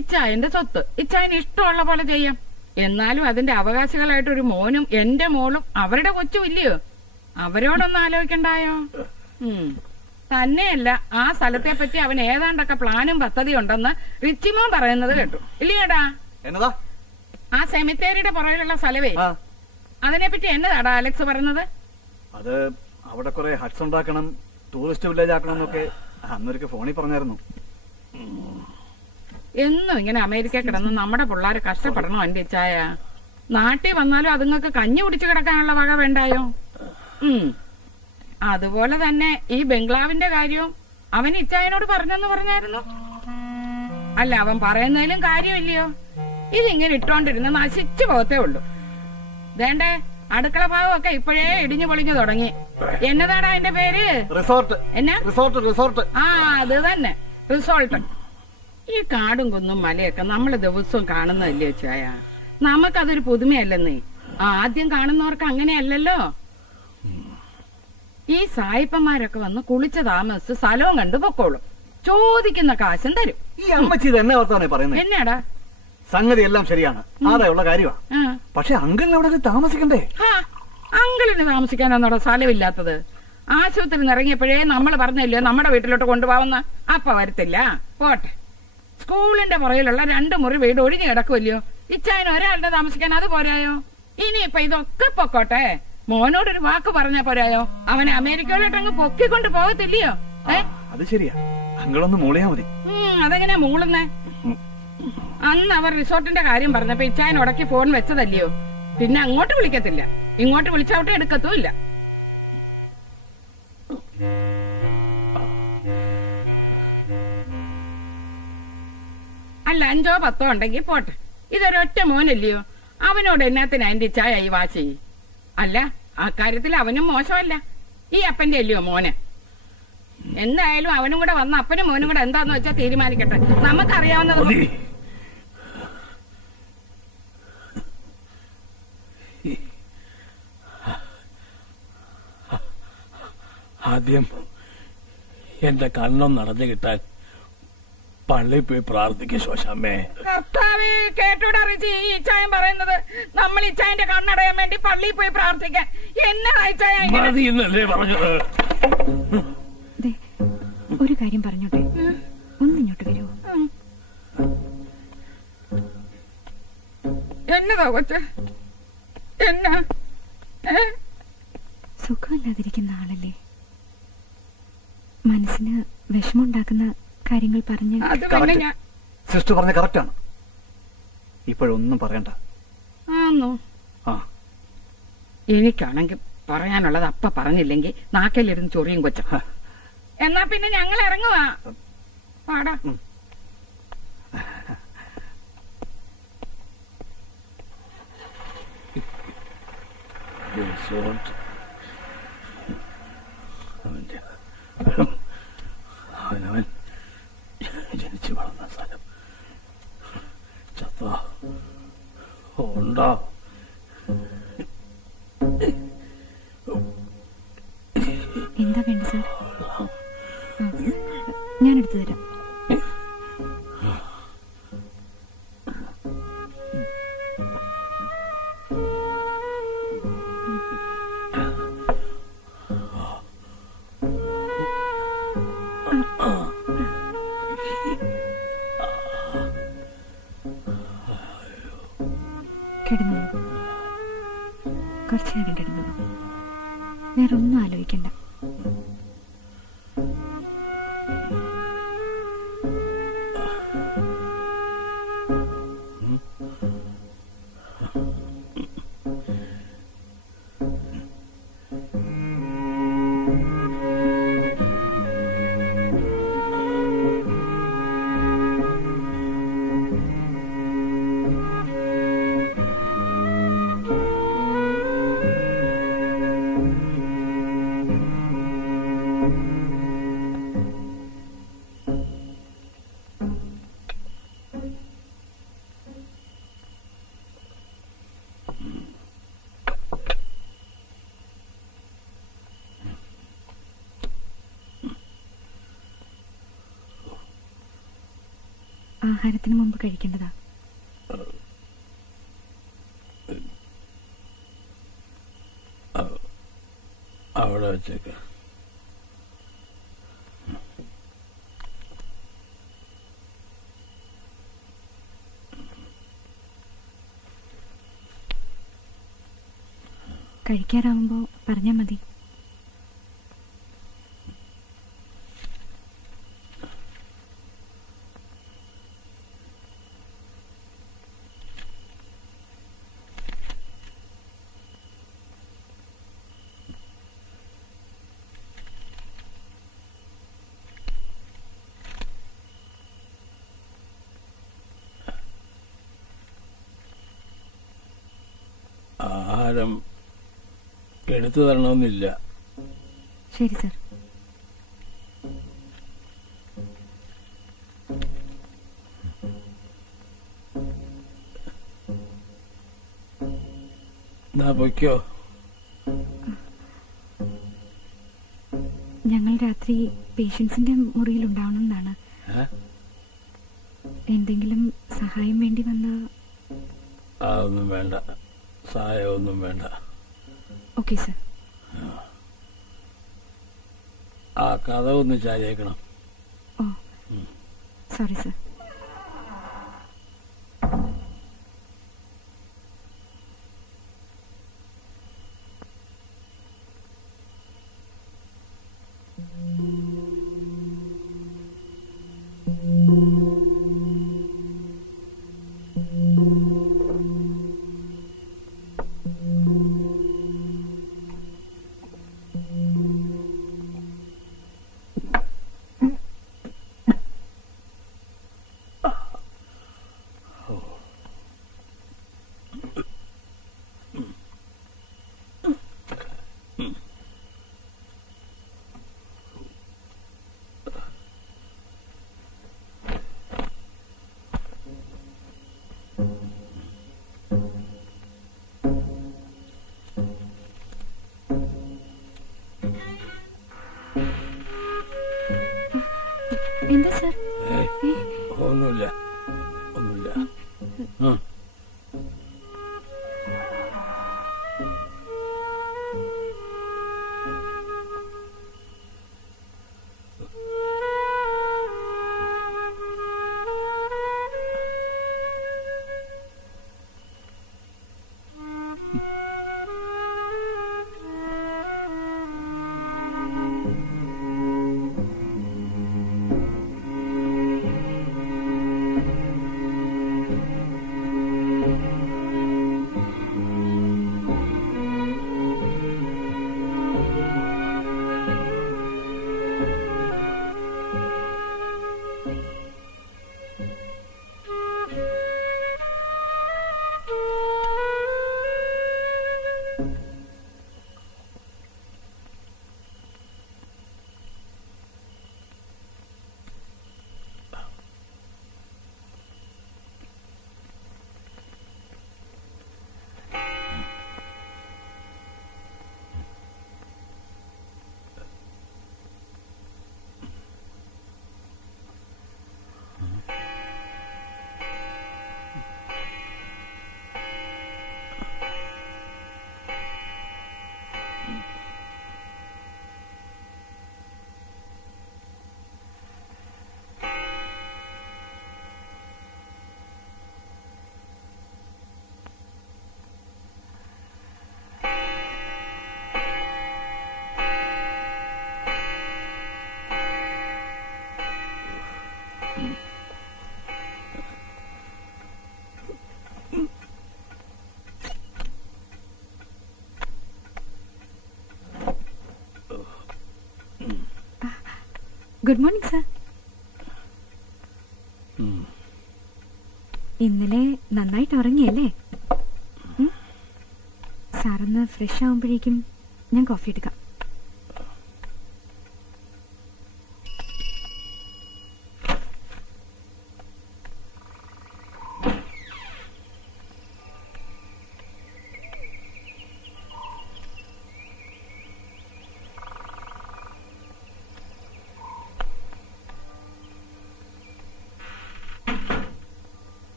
ഇച്ചായന്റെ സ്വത്ത് ഇച്ചായന് ഇഷ്ടമുള്ള പോലെ ചെയ്യാം. എന്നാലും അതിന്റെ അവകാശികളായിട്ട് ഒരു മോനും എന്റെ മോളും അവരുടെ കൊച്ചും ഇല്ലയോ? അവരോടൊന്നും ആലോചിക്കണ്ടായോ? തന്നെയല്ല, ആ സ്ഥലത്തെ പറ്റി അവൻ ഏതാണ്ടൊക്കെ പ്ലാനും പദ്ധതിയും ഉണ്ടെന്ന് റിച്ചിമോൻ പറയുന്നത് കേട്ടു. ഇല്ലയോടാ? എന്നതാ? ആ സെമിത്തേരിയുടെ പുറകിലുള്ള സ്ഥലവേ, അതിനെപ്പറ്റി എന്നതാടാ അലക്സ് പറഞ്ഞത്? അത് അവിടെ കുറെ ഹട്ട്സ് ഉണ്ടാക്കണം, ടൂറിസ്റ്റ് വില്ലേജ് ആക്കണം എന്നൊക്കെ അന്നൊരിക്കൽ ഫോണിൽ പറഞ്ഞായിരുന്നു. എന്നും ഇങ്ങനെ അമേരിക്ക കിടന്ന് നമ്മുടെ പിള്ളേര് കഷ്ടപ്പെടണോ എന്റെ ഇച്ചായ? നാട്ടിൽ വന്നാലും അതുങ്ങൾക്ക് കഞ്ഞി കുടിച്ചു കിടക്കാനുള്ള വക വേണ്ടായോ? അതുപോലെ തന്നെ ഈ ബംഗ്ലാവിന്റെ കാര്യവും അവൻ ഇച്ചായനോട് പറഞ്ഞെന്ന് പറഞ്ഞായിരുന്നു. അല്ല, അവൻ പറയുന്നതിലും കാര്യമില്ലയോ? ഇതിങ്ങനെ ഇട്ടോണ്ടിരുന്ന് നശിച്ചു പോകത്തേ ഉള്ളൂ. വേണ്ടേ, അടുക്കള ഭാഗമൊക്കെ ഇപ്പോഴേ ഇടിഞ്ഞു പൊളിഞ്ഞു തുടങ്ങി. എന്നതാടാ അതിന്റെ പേര്? റിസോർട്ട്. എന്നാ? റിസോർട്ട്. ആ, അത് തന്നെ, റിസോർട്ട്. ഈ കാടും കുന്നും മലയൊക്കെ നമ്മൾ ദിവസവും കാണുന്നതല്ലേ ചായ? നമുക്കതൊരു പുതുമയല്ലെന്നേ. ആദ്യം കാണുന്നവർക്ക് അങ്ങനെയല്ലല്ലോ. ഈ സായിപ്പന്മാരൊക്കെ വന്ന് കുളിച്ച് താമസിച്ച് സ്ഥലവും കണ്ടു പൊക്കോളും. ചോദിക്കുന്ന കാശും തരും. ഈ അമ്മച്ചി ഇത് എന്നെ വർത്താനേ പറയുന്നത്? എന്നാടാ? സംഗതി എല്ലാം ശരിയാണ്, ആദായുള്ള കാര്യമാണ്. പക്ഷെ അങ്കിളിന് അവിടെ താമസിക്കണ്ടേ? അങ്കിളിന് താമസിക്കാനാന്നോടാ സ്ഥലമില്ലാത്തത്? ആശുപത്രി ഇറങ്ങിയപ്പോഴേ നമ്മൾ പറഞ്ഞല്ലോ നമ്മുടെ വീട്ടിലോട്ട് കൊണ്ടുപോകുന്ന. അപ്പ വരത്തില്ല, പോട്ടെ. സ്കൂളിന്റെ പുറകിലുള്ള 2 മുറി വീട് ഒഴിഞ്ഞു കിടക്കുമല്ലയോ? ഇച്ചായന് ഒരാളുടെ താമസിക്കാൻ അത് പോരായോ? ഇനിയിപ്പൊ ഇതൊക്കെ പൊക്കോട്ടെ, മോനോടൊരു വാക്ക് പറഞ്ഞാ പോരായോ? അവനെ അമേരിക്കയിലോട്ട് അങ്ങ് പൊക്കിക്കൊണ്ട് പോകത്തില്ലയോ? അത് ശരിയാ, അങ്കിളൊന്ന് മൂളിയാ മതി. അതെങ്ങനെയാ മൂളുന്നേ? അന്ന് അവർ റിസോർട്ടിന്റെ കാര്യം പറഞ്ഞപ്പോ ഇച്ചായൻ ഉടക്കി ഫോൺ വെച്ചതല്ലയോ? പിന്നെ അങ്ങോട്ട് വിളിക്കത്തില്ല, ഇങ്ങോട്ട് വിളിച്ചവിടെ എടുക്കത്തുമില്ല. അല്ല, 5ഓ 10ഓ ഉണ്ടെങ്കിൽ പോട്ടെ. ഇതൊരൊറ്റ മോനല്ലയോ? അവനോട് എന്നാത്തിന് അതിന്റെ ഇച്ചായ ഈ വാശി? അല്ല, അക്കാര്യത്തിൽ അവനും മോശമല്ല. ഈ അപ്പന്റെ അല്ലയോ മോന്? എന്തായാലും അവനും കൂടെ വന്ന അപ്പനും മോനും കൂടെ എന്താന്ന് വെച്ചാൽ തീരുമാനിക്കട്ടെ. നമുക്കറിയാവുന്നത്. ആദ്യം എന്റെ കണ്ണൊന്ന് നടന്നു കിട്ടാൻ പള്ളിയിൽ പോയി പ്രാർത്ഥിക്കും ശോശാമ്മേ. കർത്താവേ, കേട്ടോടാ റിജി ഈ ഇച്ചായൻ പറയുന്നത്? നമ്മൾ ഇച്ചായന്റെ കണ്ണടയാൻ വേണ്ടി പള്ളിയിൽ പോയി പ്രാർത്ഥിക്കാൻ. എന്നല്ലേ പറഞ്ഞത്? ഒരു കാര്യം പറഞ്ഞോട്ടെ, ഒന്നിങ്ങോട്ട് വരുമോ? എന്നതാ കൊച്ച്? എന്നാ? സുഖമില്ലാതിരിക്കുന്ന ആളല്ലേ, മനസ്സിന് വിഷമമുണ്ടാക്കുന്ന കാര്യങ്ങൾ പറഞ്ഞ്. സിസ്റ്റർ പറഞ്ഞ കറക്റ്റാണ്. ഇപ്പോഴൊന്നും പറയണ്ട. എനിക്കാണെങ്കിൽ പറയാനുള്ളത് അപ്പ പറഞ്ഞില്ലെങ്കിൽ നാക്കലിരുന്ന് ചൊറിയും കൊച്ച. എന്നാ പിന്നെ ഞങ്ങൾ ഇറങ്ങുവാ. പാടാ. അവനവൻ ജനിച്ചു വളർന്ന സ്ഥലം ചത്ത ഉണ്ടോ? എന്താ വേണ്ട സാർ? ഞാനെടുത്തു തരാം. വേറൊന്നും ആലോചിക്കണ്ട. ആഹാരത്തിന് മുമ്പ് കഴിക്കേണ്ടതാ. അവിടെ വെച്ചേക്ക. കഴിക്കാറാവുമ്പോ പറഞ്ഞാ മതി. ആഹാരം എടുത്തു തരണമെന്നില്ല. ശരി സർ. എന്നാ പൊയ്ക്കോ. ഞങ്ങൾ രാത്രി പേഷ്യൻസിന്റെ മുറിയിൽ ഉണ്ടാവണമെന്നാണ്. എന്തെങ്കിലും സഹായം വേണ്ടി വന്നാ? അതൊന്നും വേണ്ട, സഹായമൊന്നും വേണ്ട. Okay sir. ആ കഥ ഒന്ന് ചാരിയേക്കണം. ഓ സോറി സർ. എന്താ സർ? ഒന്നുമില്ല, ഒന്നുമില്ല. Good morning sir. ഇന്നലെ നന്നായിട്ട് ഉറങ്ങിയല്ലേ? സാറൊന്ന് ഫ്രഷ് ആവുമ്പോഴേക്കും ഞാൻ കോഫി എടുക്കാം.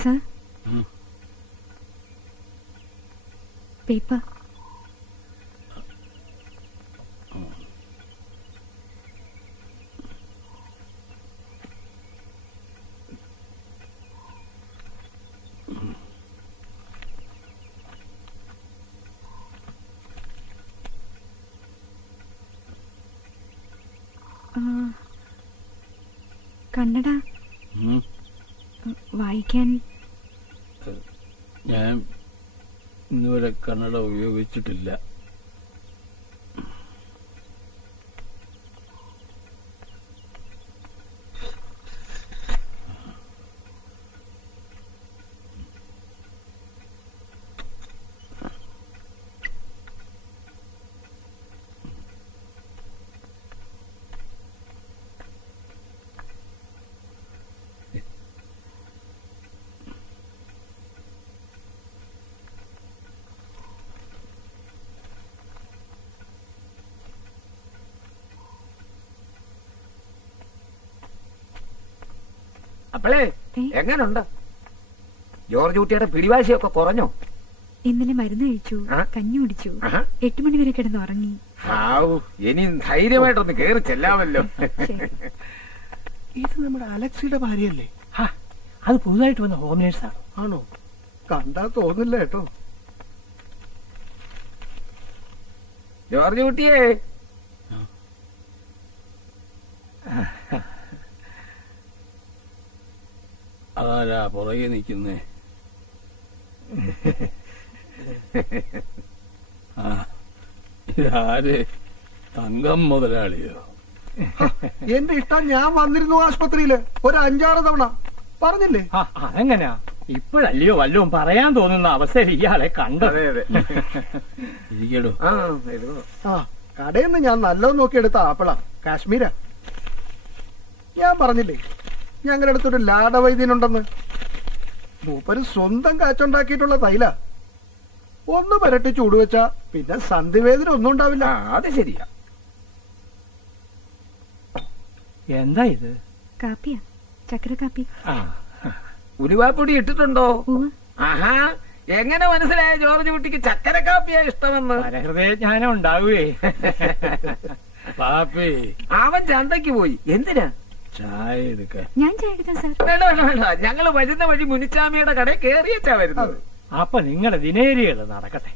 Sir? Paper. കന്നഡ വായിക്കാൻ ഞാൻ ഇന്നുവരെ കന്നഡ ഉപയോഗിച്ചിട്ടില്ല. അപ്പളേ എങ്ങനുണ്ട്? ജോർജ് കുട്ടിയുടെ പിടിവാശിയൊക്കെ കുറഞ്ഞോ? ഇന്നലെ മരുന്ന് കഴിച്ചു, കഞ്ഞി കുടിച്ചു, 8 മണി വരെ കിടന്ന് ഉറങ്ങി. ഇനി ധൈര്യമായിട്ടൊന്ന് കേറി ചെല്ലാമല്ലോ. ഇത് നമ്മുടെ അലക്സിയുടെ ഭാര്യയല്ലേ? അത് പുതുതായിട്ട് വന്ന ഹോം നേഴ്സാണ്. ആണോ? കണ്ടാ തോന്നില്ല കേട്ടോ. ജോർജ് കുട്ടിയെ, അതാരാ പുറകെ നിൽക്കുന്നേ? ഇതാര്? തങ്കം മുതലാളിയോ? എന്റെ ഇഷ്ടം. ഞാൻ വന്നിരുന്നു ആശുപത്രിയില് ഒരു 5-6 തവണ. പറഞ്ഞില്ലേ? അതെങ്ങനെയാ? ഇപ്പോഴല്ലയോ വല്ലതും പറയാൻ തോന്നുന്ന അവസ്ഥയിൽ ഇയാളെ കണ്ടത്. ഇരിക്കടോ. കടയിൽ നിന്ന് ഞാൻ നല്ലത് നോക്കിയെടുത്ത ആപ്പിളാ, കാശ്മീരാ. ഞാൻ പറഞ്ഞില്ലേ ഞങ്ങളുടെ അടുത്തൊരു ലാടവൈദ്യനുണ്ടെന്ന്. മൂപ്പര് സ്വന്തം കാച്ചുണ്ടാക്കിയിട്ടുള്ള തൈല. ഒന്ന് പരട്ടി ചൂടുവെച്ചാ പിന്നെ സന്ധിവേദന ഒന്നും ഉണ്ടാവില്ല. അത് ശരിയാ. എന്താ ഇത്? കാപ്പിയാ, ചക്കര കാപ്പി. ഉലുവാപ്പൊടി ഇട്ടിട്ടുണ്ടോ? ആഹാ, എങ്ങനെ മനസ്സിലായ ജോർജ് കുട്ടിക്ക് ചക്കര കാപ്പിയാ ഇഷ്ടമെന്ന്? ഹൃദയജ്ഞാനം ഉണ്ടാവുകേ. പാപ്പി, അവൻ ചന്തയ്ക്ക് പോയി. എന്തിനാ? ചായ എടുക്കാൻ. ഞാൻ ചായ എടുക്കാം സാർ. വേണ്ട വേണ്ട വേണ്ട, ഞങ്ങള് വരുന്ന വഴി മുനിച്ചാമിയുടെ കടയിൽ കേറിയച്ചാ വരുന്നത്. അപ്പൊ നിങ്ങളുടെ ദിനേരികള് നടക്കട്ടെ.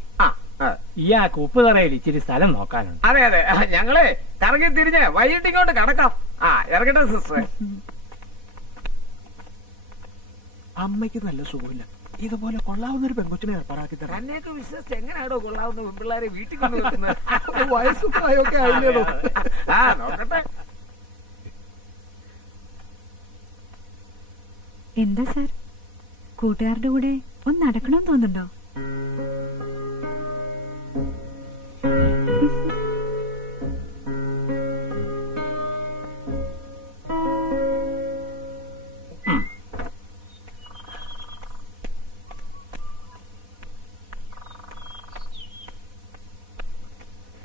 ഇയാൾക്ക് ഉപ്പുതറയിൽ ഇച്ചിരി സ്ഥലം നോക്കാനുണ്ട്. അതെ അതെ, ഞങ്ങള് കറങ്ങി തിരിഞ്ഞ് വൈകിട്ടിങ്ങോട്ട് കടക്കാം. ഇറങ്ങട്ടെ സിസ്റ്ററെ. അമ്മയ്ക്ക് നല്ല സുഖമില്ല. ഇതുപോലെ കൊള്ളാവുന്ന ഒരു പെൺകൊച്ചിനെ ഏർപ്പാടാക്കി തരാം. തന്നെയൊക്കെ വിശ്വസിച്ച് എങ്ങനെയാണോ കൊള്ളാവുന്ന പെൺപിള്ളേരെ വീട്ടിൽ കൊണ്ടുവരുന്നത്? വയസ്സും പ്രായമൊക്കെ ആയില്ലേടോ. നോക്കട്ടെ. എന്താ സാർ, കൂട്ടുകാരുടെ കൂടെ ഒന്ന് നടക്കണമെന്ന് തോന്നുന്നുണ്ടോ?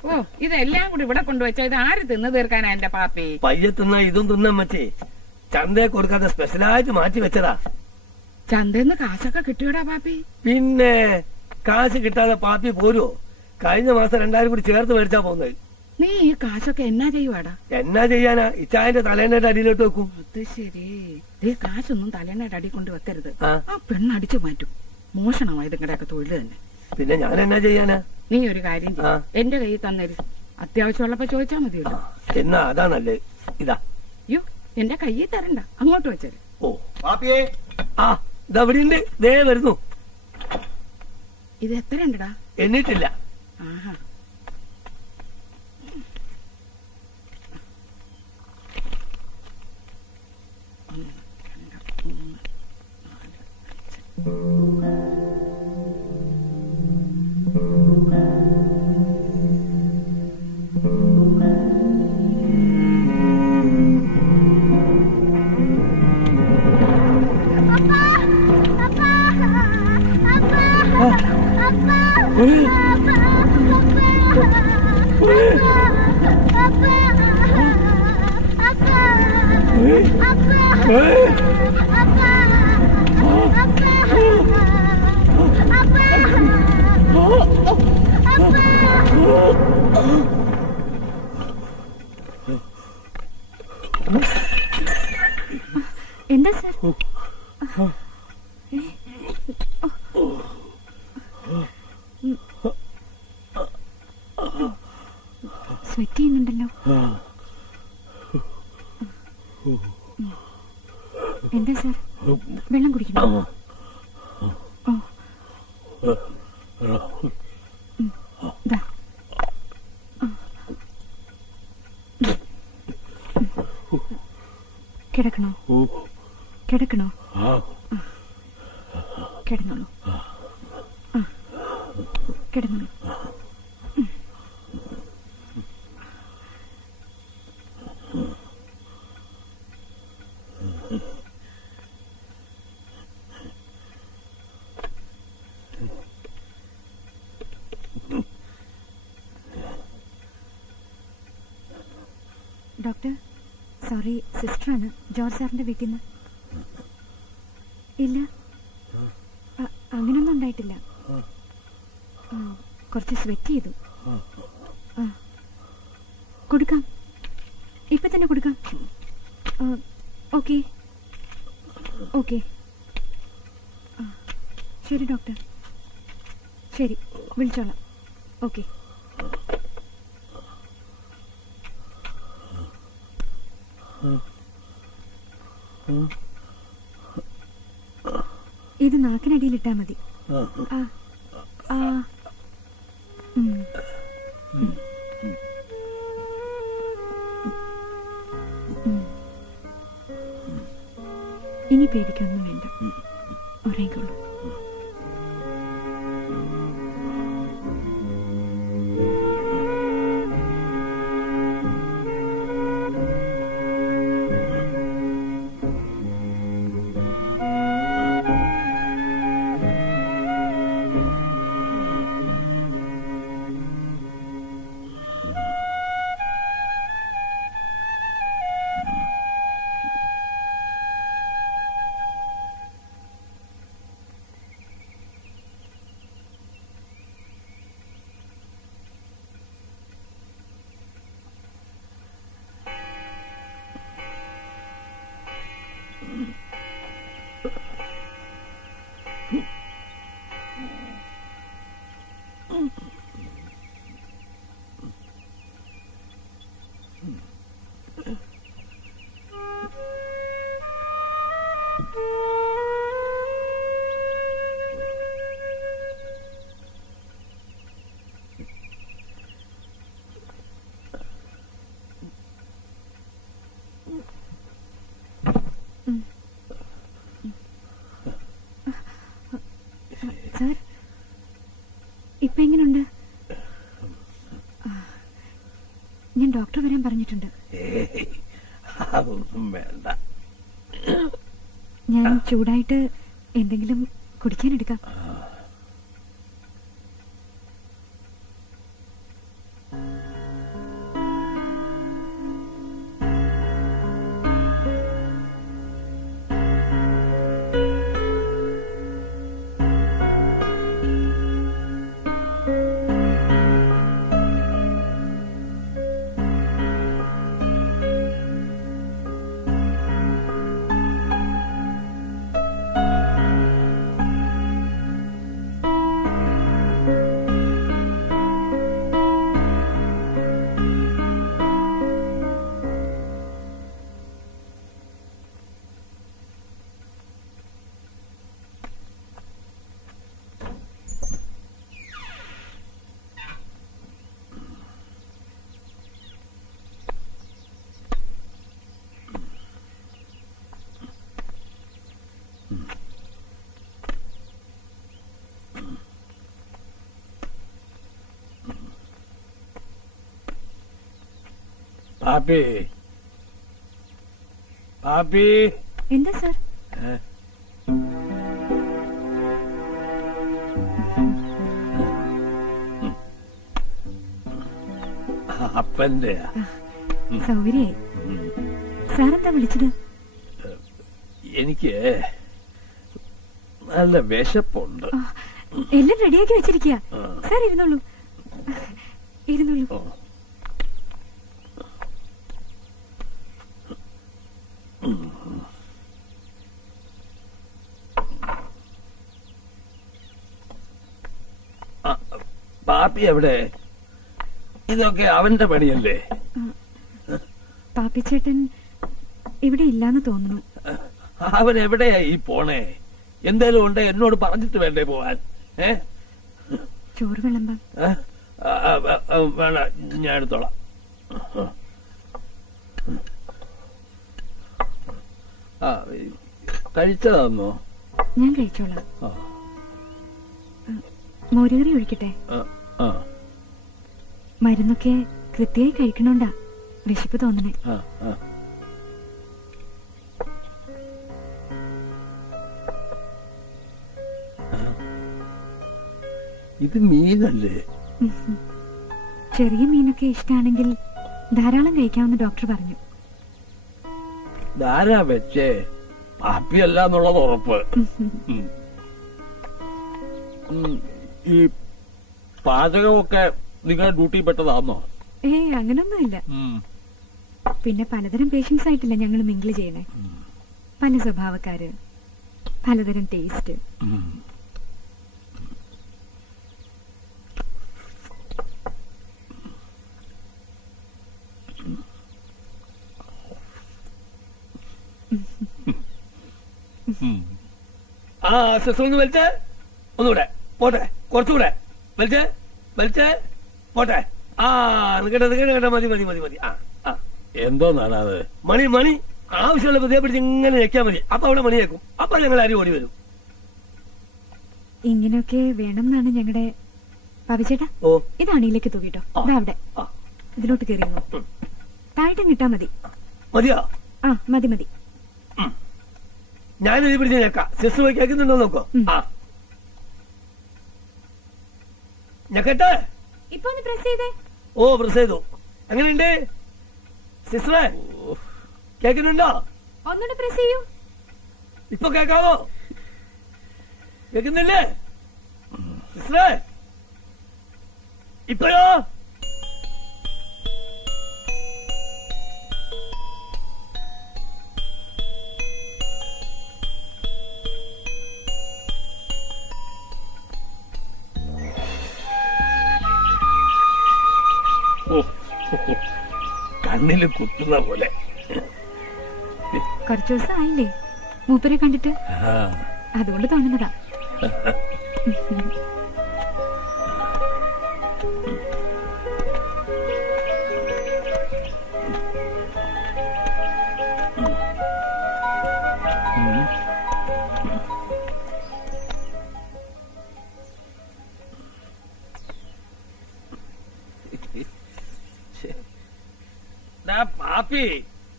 ഓ, ഇതെല്ലാം കൂടി ഇവിടെ കൊണ്ടുവച്ചാ ഇത് ആര് തിന്നു തീർക്കാനാ എന്റെ പാപ്പി? പയ്യെ തിന്നാ ഇതും തിന്നാൻ മച്ചേ. ചന്തയെ കൊടുക്കാതെ സ്പെഷ്യലായിട്ട് മാറ്റി വെച്ചതാ. ചന്തന്ന് കാശൊക്കെ കിട്ടിയോടാ പാപ്പി? പിന്നെ കാശ് കിട്ടാതെ പാപ്പി പോരുവോ? കഴിഞ്ഞ മാസം 2000 കൂടി ചേർത്ത് മേടിച്ചാ പോകുന്നത്. നീ ഈ കാശൊക്കെ എന്നാ ചെയ്യുവാടാ? എന്നാ ചെയ്യാനാ? ഇച്ചായന്റെ തലേന്റെ അടിയിലോട്ട് വെക്കും. അത് ശരി. ഈ കാശൊന്നും തലേനയുടെ അടി കൊണ്ട് വെക്കരുത്. ആ പെണ്ണടിച്ചു മാറ്റും. മോഷണമായത് ഇങ്ങടെയൊക്കെ തൊഴിൽ തന്നെ. പിന്നെ ഞാൻ എന്നാ ചെയ്യാനാ? നീ ഒരു കാര്യം ചെയ്യ, എന്റെ കയ്യിൽ തന്നരു, അത്യാവശ്യമുള്ളപ്പോ ചോദിച്ചാ മതിയല്ലോ. എന്നാ അതാണല്ലേ. ഇതാ. അയ്യോ, എന്റെ കയ്യിൽ തരണ്ട, അങ്ങോട്ട് വെച്ചേര്. ഓ പാപ്പിയേ, ആ ഇതവിടെ ഉണ്ട്, ദേ വരുന്നു. ഇത് എത്ര ഉണ്ടടാ? എന്നിട്ടില്ല. ആഹാ. എന്താ സർ? സ്വെറ്റ് ചെയ്യുന്നുണ്ടല്ലോ. എന്താ സർ, വെള്ളം കുടിക്കണം? കിടക്കണോ? കിടക്കണോ? കിടന്നോളൂ, കിടന്നോളൂ. ഡോക്ടർ, സോറി, സിസ്റ്ററാണ്, ജോർജ് സാറിന്റെ വീട്ടിൽ നിന്ന്. ഇല്ല, അങ്ങനൊന്നും ഉണ്ടായിട്ടില്ല. കുറച്ച് സ്വെറ്റ് ചെയ്തു. കൊടുക്കാം, ഇപ്പൊ തന്നെ കൊടുക്കാം. ഓക്കെ ഓക്കെ, ശരി ഡോക്ടർ, ശരി, വിളിച്ചോളാം. ഓക്കെ. ഇത് നാക്കിനടിയിലിട്ടാ മതി. ഇനി പേടിക്കൊന്നും വേണ്ട, ഉറങ്ങിക്കോളൂ. സാർ, ഇപ്പൊ എങ്ങനെയുണ്ട്? ഞാൻ ഡോക്ടർ വരാൻ പറഞ്ഞിട്ടുണ്ട്. അതൊന്നും വേണ്ട. ഞാൻ ചൂടായിട്ട് എന്തെങ്കിലും കുടിക്കാനെടുക്കാം. പാപ്പി പാപ്പി എന്താ സാർ? അപ്പന്റെ സൗകര്യായി. സാറെന്താ വിളിച്ചത്? എനിക്ക് നല്ല വിശപ്പുണ്ട്. എല്ലാം റെഡിയാക്കി വെച്ചിരിക്കുക. സാർ ഇരുന്നോളൂ, ഇരുന്നോളൂ. പാപ്പി എവിടെ? ഇതൊക്കെ അവന്റെ പണിയല്ലേ? പാപ്പിച്ചേട്ടൻ ഇവിടെ ഇല്ലാന്ന് തോന്നുന്നു. അവൻ എവിടെയാ ഈ പോണേ? എന്തേലും ഉണ്ട് എന്നോട് പറഞ്ഞിട്ട് വേണ്ടേ പോവാൻ? ചോറ് വിളമ്പാം. വേണ്ട, ഞാൻ എടുത്തോളാം. കഴിച്ചതാന്നോ? ഞാൻ കഴിച്ചോളാം. മോരുകറി ഒഴിക്കട്ടെ? മരുന്നൊക്കെ കൃത്യമായി കഴിക്കണോണ്ടാ വിശപ്പ് തോന്നണേ. ഇത് മീനല്ലേ? ചെറിയ മീനൊക്കെ ഇഷ്ടാണെങ്കിൽ ധാരാളം കഴിക്കാമെന്ന് ഡോക്ടർ പറഞ്ഞു. ധാരാ വെച്ചേ പാപ്പിയല്ല എന്നുള്ളത് ഉറപ്പ്. ഈ പാചകമൊക്കെ നിങ്ങളുടെ ഡ്യൂട്ടി പെട്ടതാണോ? അങ്ങനൊന്നുമില്ല. പിന്നെ പലതരം പേഷ്യൻസ് ആയിട്ടില്ല ഞങ്ങൾ മിങ്കിൾ ചെയ്യണേ. പല സ്വഭാവക്കാര്, പലതരം ടേസ്റ്റ്. ഒന്ന് വലിച്ചേ, ഒന്നുകൂടെ പോട്ടെ, കുറച്ചുകൂടെ വലിച്ചേ വലിച്ചേ പോട്ടെ. നിക്കട്ടെ, മതി മതി മതി മതി. എന്തോന്നാണ് അത്? മണി മണി ആവശ്യമുള്ള പ്രതിയെ പിടിച്ച് ഇങ്ങനെ ഞെക്കിയാൽ മതി. അപ്പൊ അവിടെ മണി ഞെക്കും. അപ്പൊ ഞങ്ങൾ അരി ഓടി വരും. ഇങ്ങനെയൊക്കെ വേണം എന്നാണ് ഞങ്ങളുടെ പാപിച്ചേട്ടാ. ഇത് അണിയിലേക്ക് തൂക്കിട്ടോ. അവിടെ ഇതിലോട്ട് കയറിയോ? താഴെ കിട്ടാ മതി. മതിയോ? മതി മതി. ഞാനിത് പിടിച്ച് ഞെക്കാം. സിസ്റ്റർ പോയി കേൾക്കുന്നുണ്ടോ നോക്കോ? ഞെക്കട്ടെ? ഇപ്പൊ ഒന്ന് പ്രസ് ചെയ്തേ. പ്രസ് ചെയ്തു. എങ്ങനെയുണ്ട് സിസ്റ്ററെ? കേൾക്കുന്നുണ്ടോ? ഒന്നുകൂടെ പ്രസ് ചെയ്യൂ. ഇപ്പൊ കേൾക്കാവോ? കേൾക്കുന്നില്ലേ സിസ്റ്ററെ? ഇപ്പോഴോ? കണ്ണില് കുത്തുന്ന പോലെ. കുറച്ചു ദിവസം ആയില്ലേ മൂപ്പരെ കണ്ടിട്ട്? അതുകൊണ്ട് തോന്നുന്നതാ.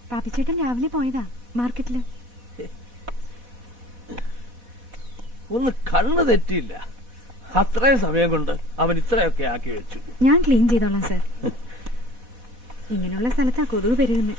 പാപ്പിച്ചേട്ടൻ രാവിലെ പോയതാ മാർക്കറ്റില്. ഒന്ന് കണ്ണ് തെറ്റിയില്ല. അത്രയും സമയം കൊണ്ട് അവൻ ഇത്രയൊക്കെ ആക്കി വെച്ചു. ഞാൻ ക്ലീൻ ചെയ്തോളാം സാർ. ഇങ്ങനെയുള്ള സ്ഥലത്താ കൊതുക് പെരുകുന്നത്.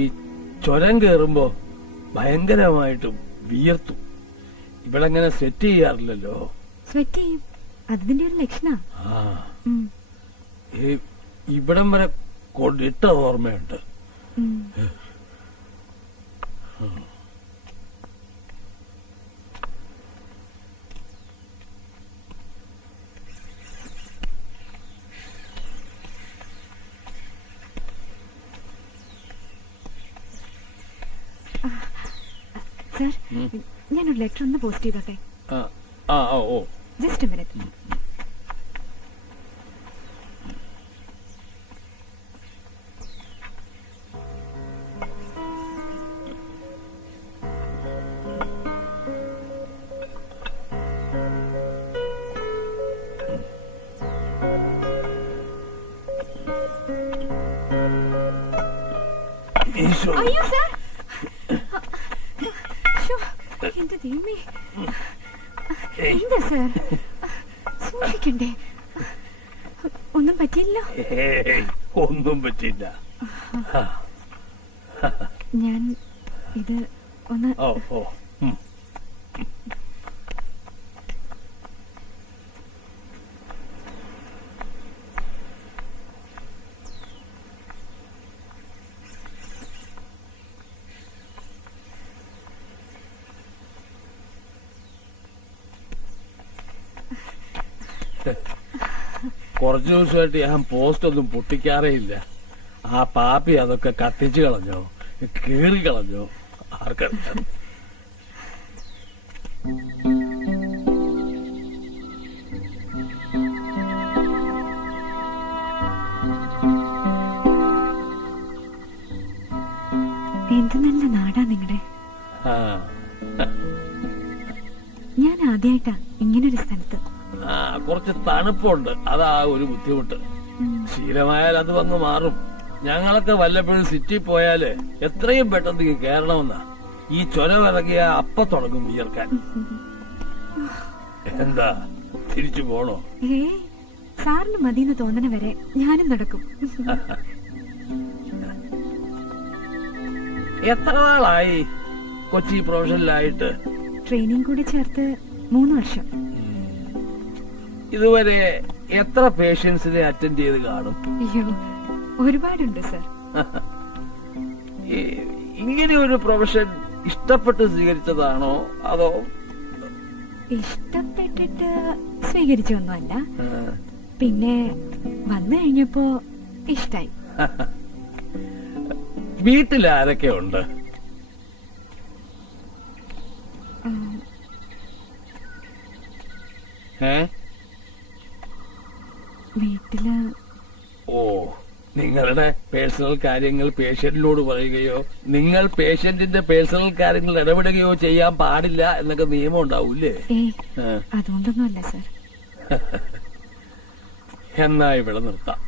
ഈ ചുരം കേറുമ്പോ ഭയങ്കരമായിട്ട് വിയർത്തു. ഇവളെങ്ങനെ സെറ്റ് ചെയ്യാറില്ലല്ലോ. സ്വെറ്റ് ചെയ്യും, അതിന്റെ ഒരു ലക്ഷണാ. ഇവിടം വരെ കൊണ്ടിട്ട ഓർമ്മയുണ്ട്. സർ, ഞാനൊരു ലെറ്റർ ഒന്ന് പോസ്റ്റ് ചെയ്തോട്ടെ? Just minute. അയ്യോ സർ, എന്റെ ദൈവമേ, എന്താ സർ? സൂക്ഷിക്കണ്ടേ? ഒന്നും പറ്റിയില്ലോ? ഒന്നും പറ്റിയില്ല. ഞാൻ ഇത് ഒന്ന് കുറച്ചു ദിവസമായിട്ട് ഞാൻ പോസ്റ്റ് ഒന്നും പൊട്ടിക്കാറേ ഇല്ല. ആ പാപ്പി അതൊക്കെ കത്തിച്ചു കളഞ്ഞോ, കീറി കളഞ്ഞോ, ആർക്കറിയാം. എന്ത് നല്ല നാടാ നിങ്ങളുടെ. ഞാൻ ആദ്യമായിട്ടാ ഇങ്ങനൊരു സ്ഥലത്ത്. കുറച്ച് തണുപ്പുണ്ട്, അതാ ഒരു ബുദ്ധിമുട്ട്. ശീലമായാൽ അത് വന്ന് മാറും. ഞങ്ങളൊക്കെ വല്ലപ്പോഴും സിറ്റി പോയാല് എത്രയും പെട്ടെന്ന് കയറണമെന്നാ. ഈ ചൊരവിറങ്ങിയ അപ്പ തുടങ്ങും വിയർക്കാൻ. എന്താ തിരിച്ചു പോണോ? സാറിന് മതിയെന്ന് തോന്നണ വരെ ഞാനും നടക്കും. എത്ര നാളായി കൊച്ചി പ്രൊഫഷണലായിട്ട്? ട്രെയിനിങ് കൂടെ ചേർത്ത് 3 വർഷം. ഇതുവരെ എത്ര പേഷ്യൻസിനെ അറ്റൻഡ് ചെയ്ത് കാണും? അയ്യോ, ഒരുപാടുണ്ട് സർ. ഇങ്ങനെ ഒരു പ്രൊഫഷൻ ഇഷ്ടപ്പെട്ട് സ്വീകരിച്ചതാണോ അതോ? ഇഷ്ടപ്പെട്ടിട്ട് സ്വീകരിച്ചൊന്നുമല്ല, പിന്നെ വന്നു കഴിഞ്ഞപ്പോ ഇഷ്ടായി. വീട്ടിൽ ആരൊക്കെ ഉണ്ട്? വീട്ടില് നിങ്ങളുടെ പേഴ്സണൽ കാര്യങ്ങൾ പേഷ്യന്റിനോട് പറയുകയോ നിങ്ങൾ പേഷ്യന്റിന്റെ പേഴ്സണൽ കാര്യങ്ങൾ ഇടപെടുകയോ ചെയ്യാൻ പാടില്ല എന്നൊക്കെ നിയമം ഉണ്ടാവൂലേ? അതുകൊണ്ടൊന്നുമല്ല സർ. എന്നാ ഇവിടെ നിർത്താം.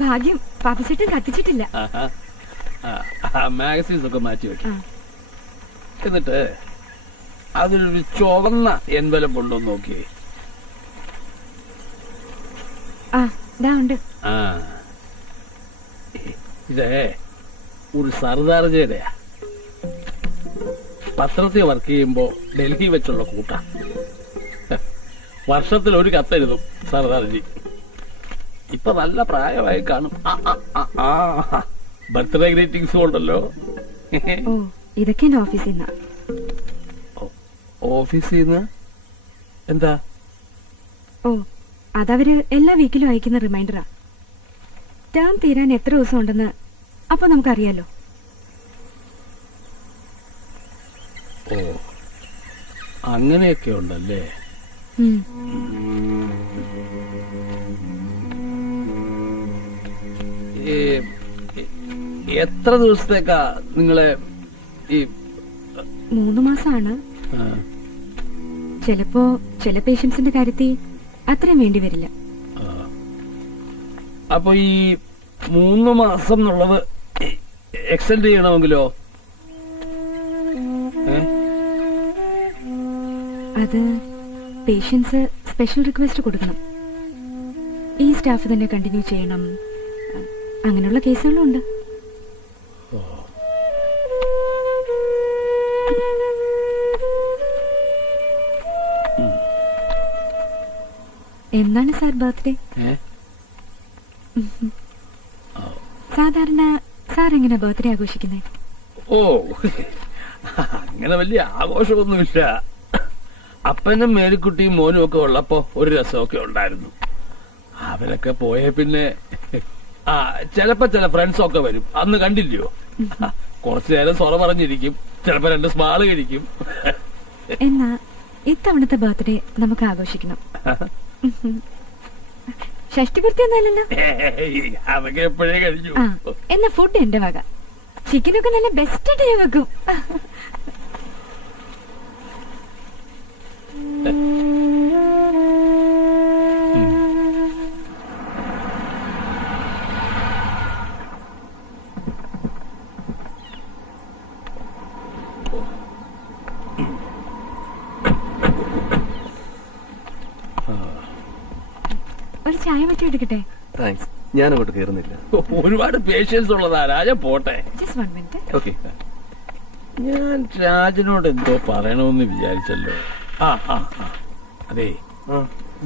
ഭാഗ്യം, പാപ്പച്ചേട്ടൻ കത്തിച്ചിട്ടില്ല. മാഗസീൻസ് ഒക്കെ മാറ്റി വെക്കും. എന്നിട്ട് അതിലൊരു ചുവന്ന എൻവലപ്പ് ഉണ്ടോ നോക്കിയേ. ഇതേ ഒരു സർദാർജിയുടെയാ. പത്രത്തിൽ വർക്ക് ചെയ്യുമ്പോ ഡൽഹി വെച്ചുള്ള കൂട്ടാ. വർഷത്തിൽ ഒരു കത്തെഴുതും സർദാർജി. ഇപ്പൊ നല്ല പ്രായമായി കാണും. ബർത്ത്ഡേ ഗ്രീറ്റിംഗ്സും ഉണ്ടല്ലോ. ഇതൊക്കെ എന്റെ ഓഫീസിൽ നിന്ന്. ഓഫീസിൽ നിന്ന് എന്താ? അതവര് എല്ലാ വീക്കിലും അയക്കുന്ന റിമൈൻഡറാ. ടേം തീരാൻ എത്ര ദിവസം ഉണ്ടെന്ന് അപ്പൊ നമുക്കറിയാലോ. അങ്ങനെയൊക്കെ ഉണ്ടല്ലേ. എത്ര ദിവസത്തേക്കാ നിങ്ങളെ? 3 മാസമാണ്. ചിലപ്പോ ചില പേഷ്യൻസിന്റെ കാര്യത്തിൽ അത്രയും വേണ്ടി വരില്ല. അപ്പൊ ഈ 3 മാസം എന്നുള്ളത് എക്സ്റ്റെൻഡ് ചെയ്യണമെങ്കിലോ? അത് പേഷ്യൻസ് സ്പെഷ്യൽ റിക്വസ്റ്റ് കൊടുക്കണം. ഈ സ്റ്റാഫ് തന്നെ കണ്ടിന്യൂ ചെയ്യണം, അങ്ങനെയുള്ള കേസുകളും ഉണ്ട്. എന്നാണ് സാർ ബർത്ത്ഡേ? സാധാരണ സാർ എങ്ങനെ ബർത്ത്ഡേ ആഘോഷിക്കുന്നത്? ഓ, അങ്ങനെ വലിയ ആഘോഷമൊന്നുമില്ല. അപ്പനും മേരിക്കുട്ടിയും മോനും ഒക്കെ ഉള്ളപ്പോ ഒരു രസമൊക്കെ ഉണ്ടായിരുന്നു. അവരൊക്കെ പോയ പിന്നെ ചിലപ്പോ ചില ഫ്രണ്ട്സൊക്കെ വരും. അന്ന് കണ്ടില്ലയോ? കുറച്ചു നേരം സൊറ പറഞ്ഞിരിക്കും, ചിലപ്പോ 2 സ്മാള് കഴിക്കും. എന്നാ ഇത്തവണത്തെ ബർത്ത്ഡേ നമുക്ക് ആഘോഷിക്കണം. ഷഷ്ടിപൂർത്തിയൊന്നുമല്ലല്ലോ? അതൊക്കെ എപ്പോഴേ കഴിഞ്ഞു. എന്നാ ഫുഡ് എന്റെ വക. ചിക്കനൊക്കെ നല്ല ബെസ്റ്റ് ആയിട്ട് ഞാൻ വെക്കും. ഒരു ചായ വെച്ച് എടുക്കട്ടെ? താങ്ക്സ്, ഞാൻ അങ്ങോട്ട് കയറുന്നില്ല. ഒരുപാട് പേഷ്യൻസ് ഉള്ളതാ. രാജ പോട്ടെ. Just 1 minute. ഓക്കെ. ഞാൻ രാജനോട് എന്തോ പറയണമെന്ന് വിചാരിച്ചല്ലോ. അതെ,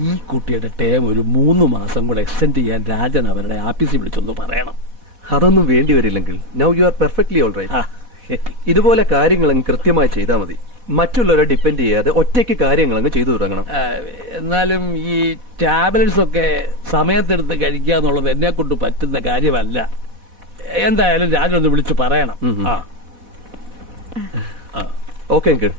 ഈ കുട്ടിയുടെ ടേം ഒരു 3 മാസം കൂടെ എക്സ്റ്റെൻഡ് ചെയ്യാൻ രാജൻ അവരുടെ ആഫീസിൽ വിളിച്ചൊന്ന് പറയണം. അതൊന്നും വേണ്ടി വരില്ലെങ്കിൽ now you are perfectly all right. ഇതുപോലെ കാര്യങ്ങളങ്ങ് കൃത്യമായി ചെയ്താൽ മതി. മറ്റുള്ളവരെ ഡിപ്പെൻഡ് ചെയ്യാതെ ഒറ്റയ്ക്ക് കാര്യങ്ങളങ്ങ് ചെയ്തു തുടങ്ങണം. എന്നാലും ഈ ടാബ്ലറ്റ്സ് ഒക്കെ സമയത്തെടുത്ത് കഴിക്കുക എന്നുള്ളത് എന്നെ കൊണ്ട് പറ്റുന്ന കാര്യമല്ല. എന്തായാലും രാജനൊന്ന് വിളിച്ചു പറയണം. Okay uncle.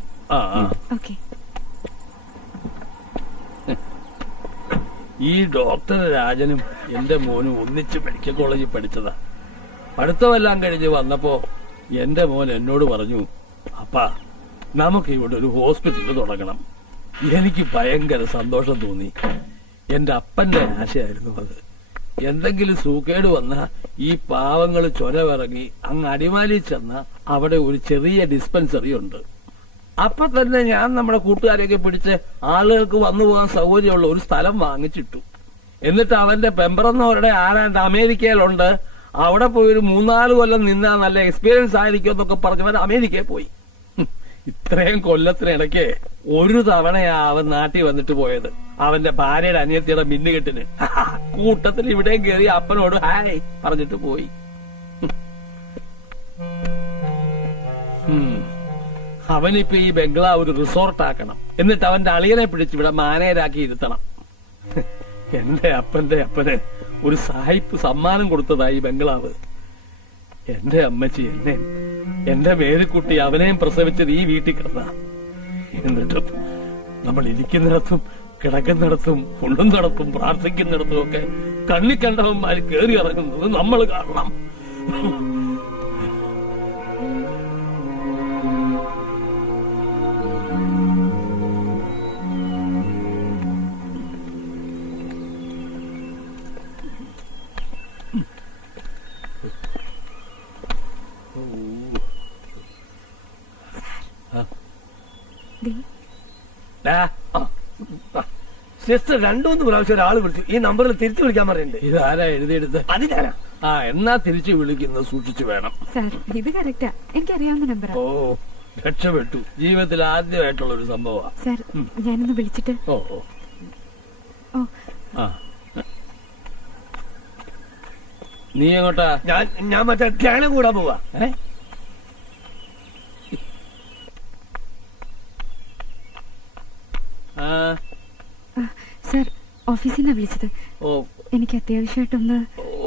ഈ ഡോക്ടർ രാജനും എന്റെ മോനും ഒന്നിച്ച് മെഡിക്കൽ കോളേജിൽ പഠിച്ചതാ. പഠിത്തമെല്ലാം കഴിഞ്ഞ് വന്നപ്പോ എന്റെ മോൻ എന്നോട് പറഞ്ഞു, അപ്പാ നമുക്ക് ഇവിടെ ഒരു ഹോസ്പിറ്റൽ തുടങ്ങണം. എനിക്ക് ഭയങ്കര സന്തോഷം തോന്നി. എന്റെ അപ്പന്റെ ആശയായിരുന്നു അത്. എന്തെങ്കിലും സൂക്കേട് വന്ന ഈ പാവങ്ങൾ ചൊരവിറങ്ങി അങ്ങ് അടിമാലി ചെന്ന അവിടെ ഒരു ചെറിയ ഡിസ്പെൻസറി ഉണ്ട്. അപ്പൊ തന്നെ ഞാൻ നമ്മുടെ കൂട്ടുകാരെയൊക്കെ പിടിച്ച് ആളുകൾക്ക് വന്നു പോകാൻ സൗകര്യമുള്ള ഒരു സ്ഥലം വാങ്ങിച്ചിട്ടു. എന്നിട്ട് അവന്റെ പെമ്പറന്നവരുടെ ആരാണ്ട് അമേരിക്കയിലുണ്ട്, അവിടെ പോയി ഒരു 3-4 കൊല്ലം നിന്നാ നല്ല എക്സ്പീരിയൻസ് ആയിരിക്കും എന്നൊക്കെ പറഞ്ഞവൻ അമേരിക്കയിൽ പോയി. ഇത്രയും കൊല്ലത്തിനിടയ്ക്ക് ഒരു തവണയാ അവൻ നാട്ടിൽ വന്നിട്ട് പോയത്. അവന്റെ ഭാര്യയുടെ അനിയത്തിയുടെ മിന്നുകെട്ടിന്. കൂട്ടത്തിൽ ഇവിടെയും കയറി അപ്പനോട് ഹായ് പറഞ്ഞിട്ട് പോയി. അവനിപ്പോ ഈ ബംഗ്ലാവ് ഒരു റിസോർട്ടാക്കണം. എന്നിട്ട് അവന്റെ അളിയനെ പിടിച്ച് ഇവിടെ മാനേജരാക്കി ഇരുത്തണം. എന്റെ അപ്പന്റെ അപ്പന് ഒരു സാഹിബ് സമ്മാനം കൊടുത്തതായി ബംഗ്ലാവ്. എന്റെ അമ്മച്ചി എന്നെ, എന്റെ മേരിക്കുട്ടി അവനെയും പ്രസവിച്ചത് ഈ വീട്ടിൽ കിടന്ന. എന്നിട്ടും നമ്മൾ ഇരിക്കുന്നിടത്തും കിടക്കുന്നിടത്തും ഉണ്ടുന്നിടത്തും പ്രാർത്ഥിക്കുന്നിടത്തും ഒക്കെ കണ്ണി കണ്ടവന്മാര് കയറി ഇറങ്ങുന്നത് നമ്മൾ കാണണം. സിസ്റ്റർ 2-3 പ്രാവശ്യം ഒരാൾ വിളിച്ചു. ഈ നമ്പറിൽ തിരിച്ചു വിളിക്കാൻ പറയുന്നുണ്ട്. ഇതാരാ എഴുതിയെടുത്ത്? അതിനാരാ? എന്നാ തിരിച്ചു വിളിക്കുന്നത് സൂക്ഷിച്ചു വേണം. ഇത് കറക്റ്റാ, എനിക്കറിയാവുന്ന നമ്പറാ. ഓ, രക്ഷപ്പെട്ടു. ജീവിതത്തിൽ ആദ്യമായിട്ടുള്ള ഒരു സംഭവമാണ്. സാർ, ഞാനൊന്ന് വിളിച്ചിട്ട്. നീ എങ്ങോട്ടാ? ഞാൻ മറ്റേ ധ്യാനം കൂടാൻ പോവാ. സാർ, ഓഫീസിൽ നിന്നാ വിളിച്ചത്. എനിക്ക് അത്യാവശ്യമായിട്ടൊന്ന്.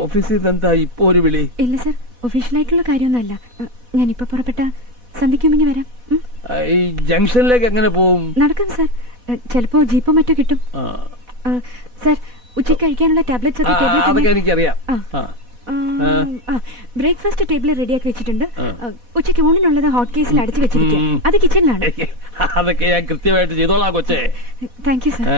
ഓഫീസിൽ എന്താ ഇപ്പൊ ഒരു വിളി? ഇല്ല സാർ, ഒഫീഷ്യലായിട്ടുള്ള കാര്യമൊന്നുമല്ല. ഞാനിപ്പോ പുറപ്പെട്ട സന്ധിക്കുമ്പോ വരാം. ഈ ജംഗ്ഷനിലേക്ക് എങ്ങനെ പോവും? നടക്കാം സാർ, ചിലപ്പോ ജീപ്പോ മറ്റോ കിട്ടും. സാർ, ഉച്ചയ്ക്ക് കഴിക്കാനുള്ള ടാബ്ലറ്റ്സ് ഒക്കെ എനിക്കറിയാം. ബ്രേക്ക്ഫാസ്റ്റ് ടേബിളിൽ റെഡിയാക്കി വെച്ചിട്ടുണ്ട്. ഉച്ചയ്ക്ക് ഊണിനുള്ളത് ഹോട്ട് കേസിൽ അടച്ചു വെച്ചിരിക്കും. അത് കിച്ചണിലാണ്. അതൊക്കെ ഞാൻ കൃത്യമായിട്ട് ചെയ്തോളാം കൊച്ചേ. Thank you sir.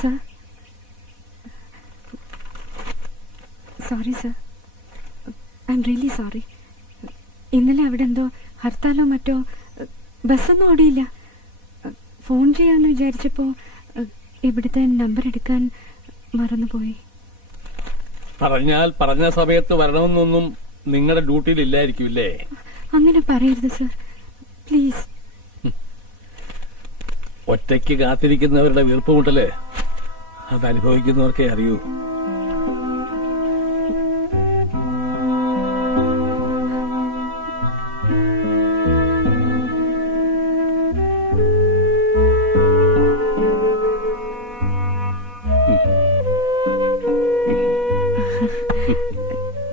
Sir, sorry sir, I am really sorry. ഇന്നലെ അവിടെ എന്തോ ഹർത്താലോ മറ്റോ, ബസ്സൊന്നും ഓടിയില്ല. ഫോൺ ചെയ്യാമെന്ന് വിചാരിച്ചപ്പോ ഇവിടുത്തെ നമ്പർ എടുക്കാൻ മറന്നുപോയി. പറഞ്ഞാൽ പറഞ്ഞ സമയത്ത് വരണമെന്നൊന്നും നിങ്ങളുടെ ഡ്യൂട്ടിയിൽ ഇല്ലായിരിക്കില്ലേ? അങ്ങനെ പറയരുത് സർ, പ്ലീസ്. ഒറ്റയ്ക്ക് കാത്തിരിക്കുന്നവരുടെ വീർപ്പുമുട്ടല് അതനുഭവിക്കുന്നവർക്കേ അറിയൂ.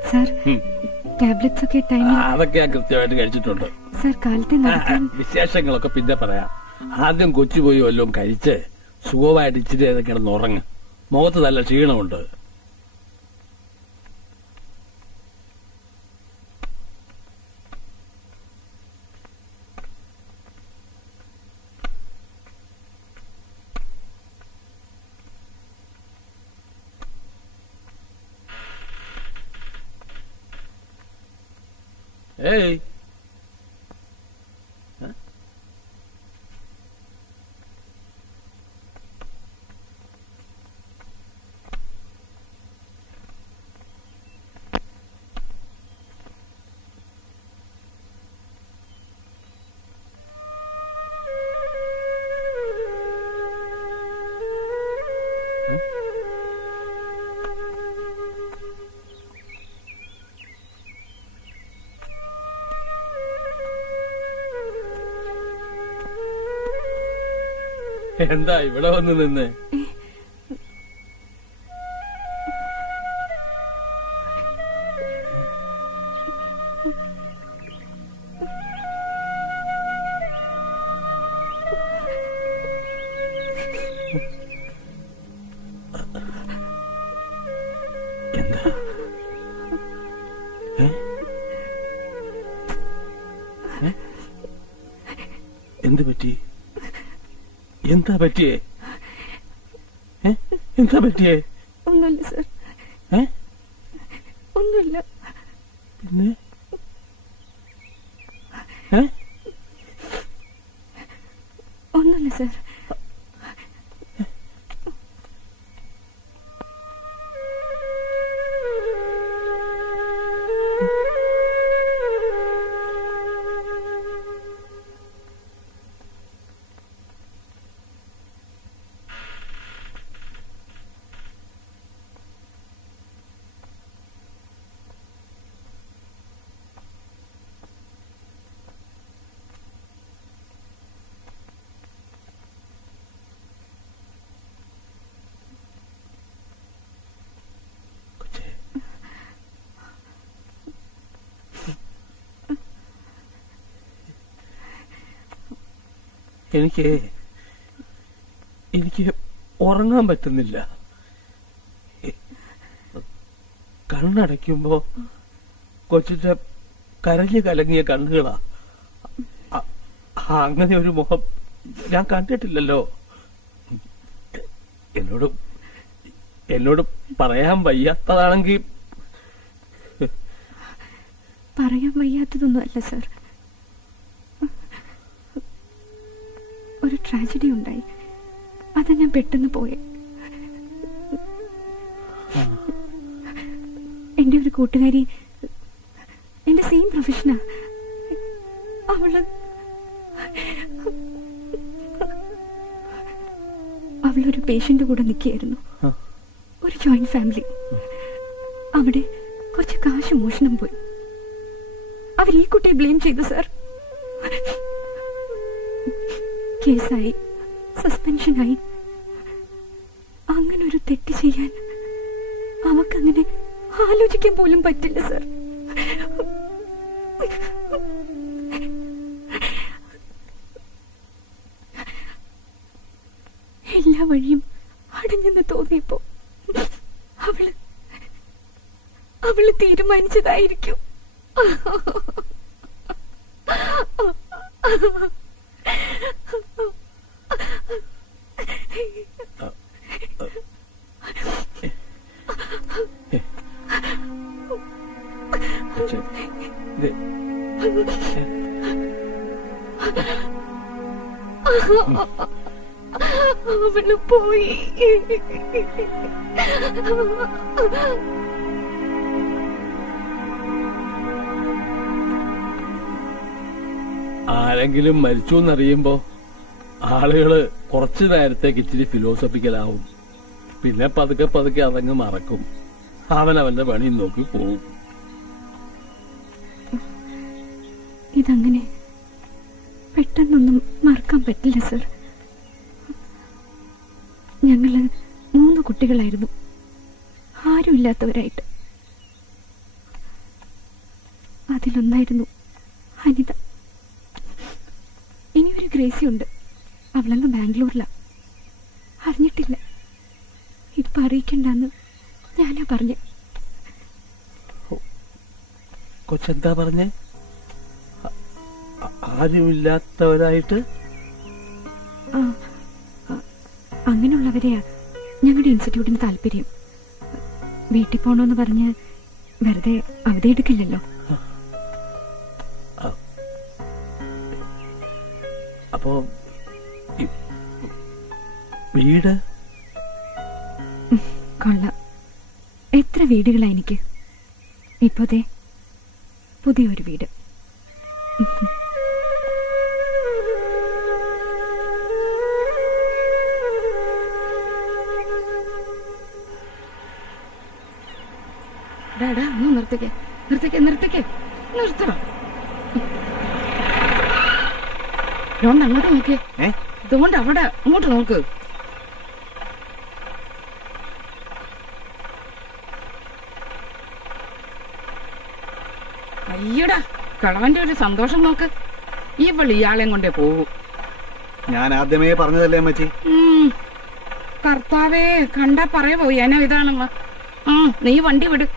സർ, ടാബ്ലറ്റ്സ് ഒക്കെ ടൈമിൽ അതൊക്കെ ഞാൻ കൃത്യമായിട്ട് കഴിച്ചിട്ടുണ്ട്. സർ, കാലത്തെ വിശേഷങ്ങളൊക്കെ പിന്നെ പറയാം. ആദ്യം കൊച്ചുപോയി വല്ലതും കഴിച്ച് സുഖമായിട്ട് ഇച്ചിരി കിടന്ന് ഉറങ്ങ്. മുഖത്ത് നല്ല ക്ഷീണമുണ്ട്. ഏയ്, എന്താ ഇവിടെ വന്ന് നിന്ന്? എന്താ എന്ത് പറ്റി? എന്താ പറ്റിയേ? എന്താ പറ്റിയേ? ഒന്നുമില്ല സർ, ഒന്നുമില്ല. പിന്നെ ഒന്നുമില്ല സർ. എനിക്ക് ഉറങ്ങാൻ പറ്റുന്നില്ല. കണ്ണടയ്ക്കുമ്പോ കൊച്ചിന്റെ കരഞ്ഞു കലങ്ങിയ കണ്ണുകളാ. അങ്ങനെ ഒരു മുഖം ഞാൻ കണ്ടിട്ടില്ലല്ലോ. എന്നോട് പറയാൻ വയ്യാത്തതാണെങ്കിൽ പറയാൻ വയ്യാത്തതൊന്നും അല്ല സർ. ഒരു ട്രാജഡി ഉണ്ടായി, അത് ഞാൻ പെട്ടെന്ന് പോയെ. എന്റെ ഒരു കൂട്ടുകാരി, എന്റെ സെയിം പ്രൊഫഷനാ. അവളൊരു പേഷ്യന്റ് കൂടെ നിൽക്കുകയായിരുന്നു. ഒരു ജോയിന്റ് ഫാമിലി. അവിടെ കുറച്ച് കാശ് മോഷണം പോയി. അവർ ഈ കുട്ടിയെ ബ്ലെയിം ചെയ്തു സർ. കേസായി, സസ്പെൻഷനായി. അങ്ങനെ ഒരു തെറ്റ് ചെയ്യാൻ അവക്കങ്ങനെ ആലോചിക്കാൻ പോലും പറ്റില്ല സർ. എല്ലാ വഴിയും അടഞ്ഞെന്ന് തോന്നിയപ്പോ അവള് തീരുമാനിച്ചതായിരിക്കും. അവള് പോയി. ആരെങ്കിലും മരിച്ചു എന്നറിയുമ്പോ ആളുകള് കുറച്ചു നേരത്തേക്ക് ഇച്ചിരി ഫിലോസഫിക്കലാവും. പിന്നെ പതുക്കെ പതുക്കെ അതങ്ങ് മറക്കും. അവനവന്റെ പണി നോക്കി പോവും. ഇതങ്ങനെ പെട്ടെന്നൊന്നും മറക്കാൻ പറ്റില്ല സർ. ഞങ്ങള് 3 കുട്ടികളായിരുന്നു, ആരുമില്ലാത്തവരായിട്ട്. അതിലൊന്നായിരുന്നു അനിത. ഇനിയൊരു ഗ്രേസി ഉണ്ട്, അവളങ്ങ് ബാംഗ്ലൂരിലാ. അറിഞ്ഞിട്ടില്ല. ഇപ്പൊ അറിയിക്കണ്ടെന്ന് ഞാനാ പറഞ്ഞേ. കൊച്ചെന്താ പറഞ്ഞേ? ആരുമില്ലാത്തവരായിട്ട്? അങ്ങനെയുള്ളവരെയാ ഞങ്ങളുടെ ഇൻസ്റ്റിറ്റ്യൂട്ടിന് താല്പര്യം. വീട്ടിൽ പോണോന്ന് പറഞ്ഞ് വെറുതെ അവധി എടുക്കില്ലല്ലോ. അപ്പോ വീട് കൊള്ളാം. എത്ര വീടുകളാ എനിക്ക്. ഇപ്പോതേ പുതിയൊരു വീട്. നിർത്തിക്കേ നിർത്തിക്കേ നിർത്തിക്കേ നിർത്തണം. ഇതുകൊണ്ട് അങ്ങോട്ട് നോക്കിയേ. ഇതുകൊണ്ട് അവിടെ അങ്ങോട്ട് നോക്ക്. അയ്യടാ, കളവന്റെ ഒരു സന്തോഷം നോക്ക്. ഇവള് ഇയാളെയും കൊണ്ടേ പോകൂ. ഞാൻ ആദ്യമേ പറഞ്ഞതല്ലേ അമ്മച്ചി. കർത്താവേ, കണ്ടാ പറയുമോ ഏനോ ഇതാണെന്ന്. നീ വണ്ടി വിട്.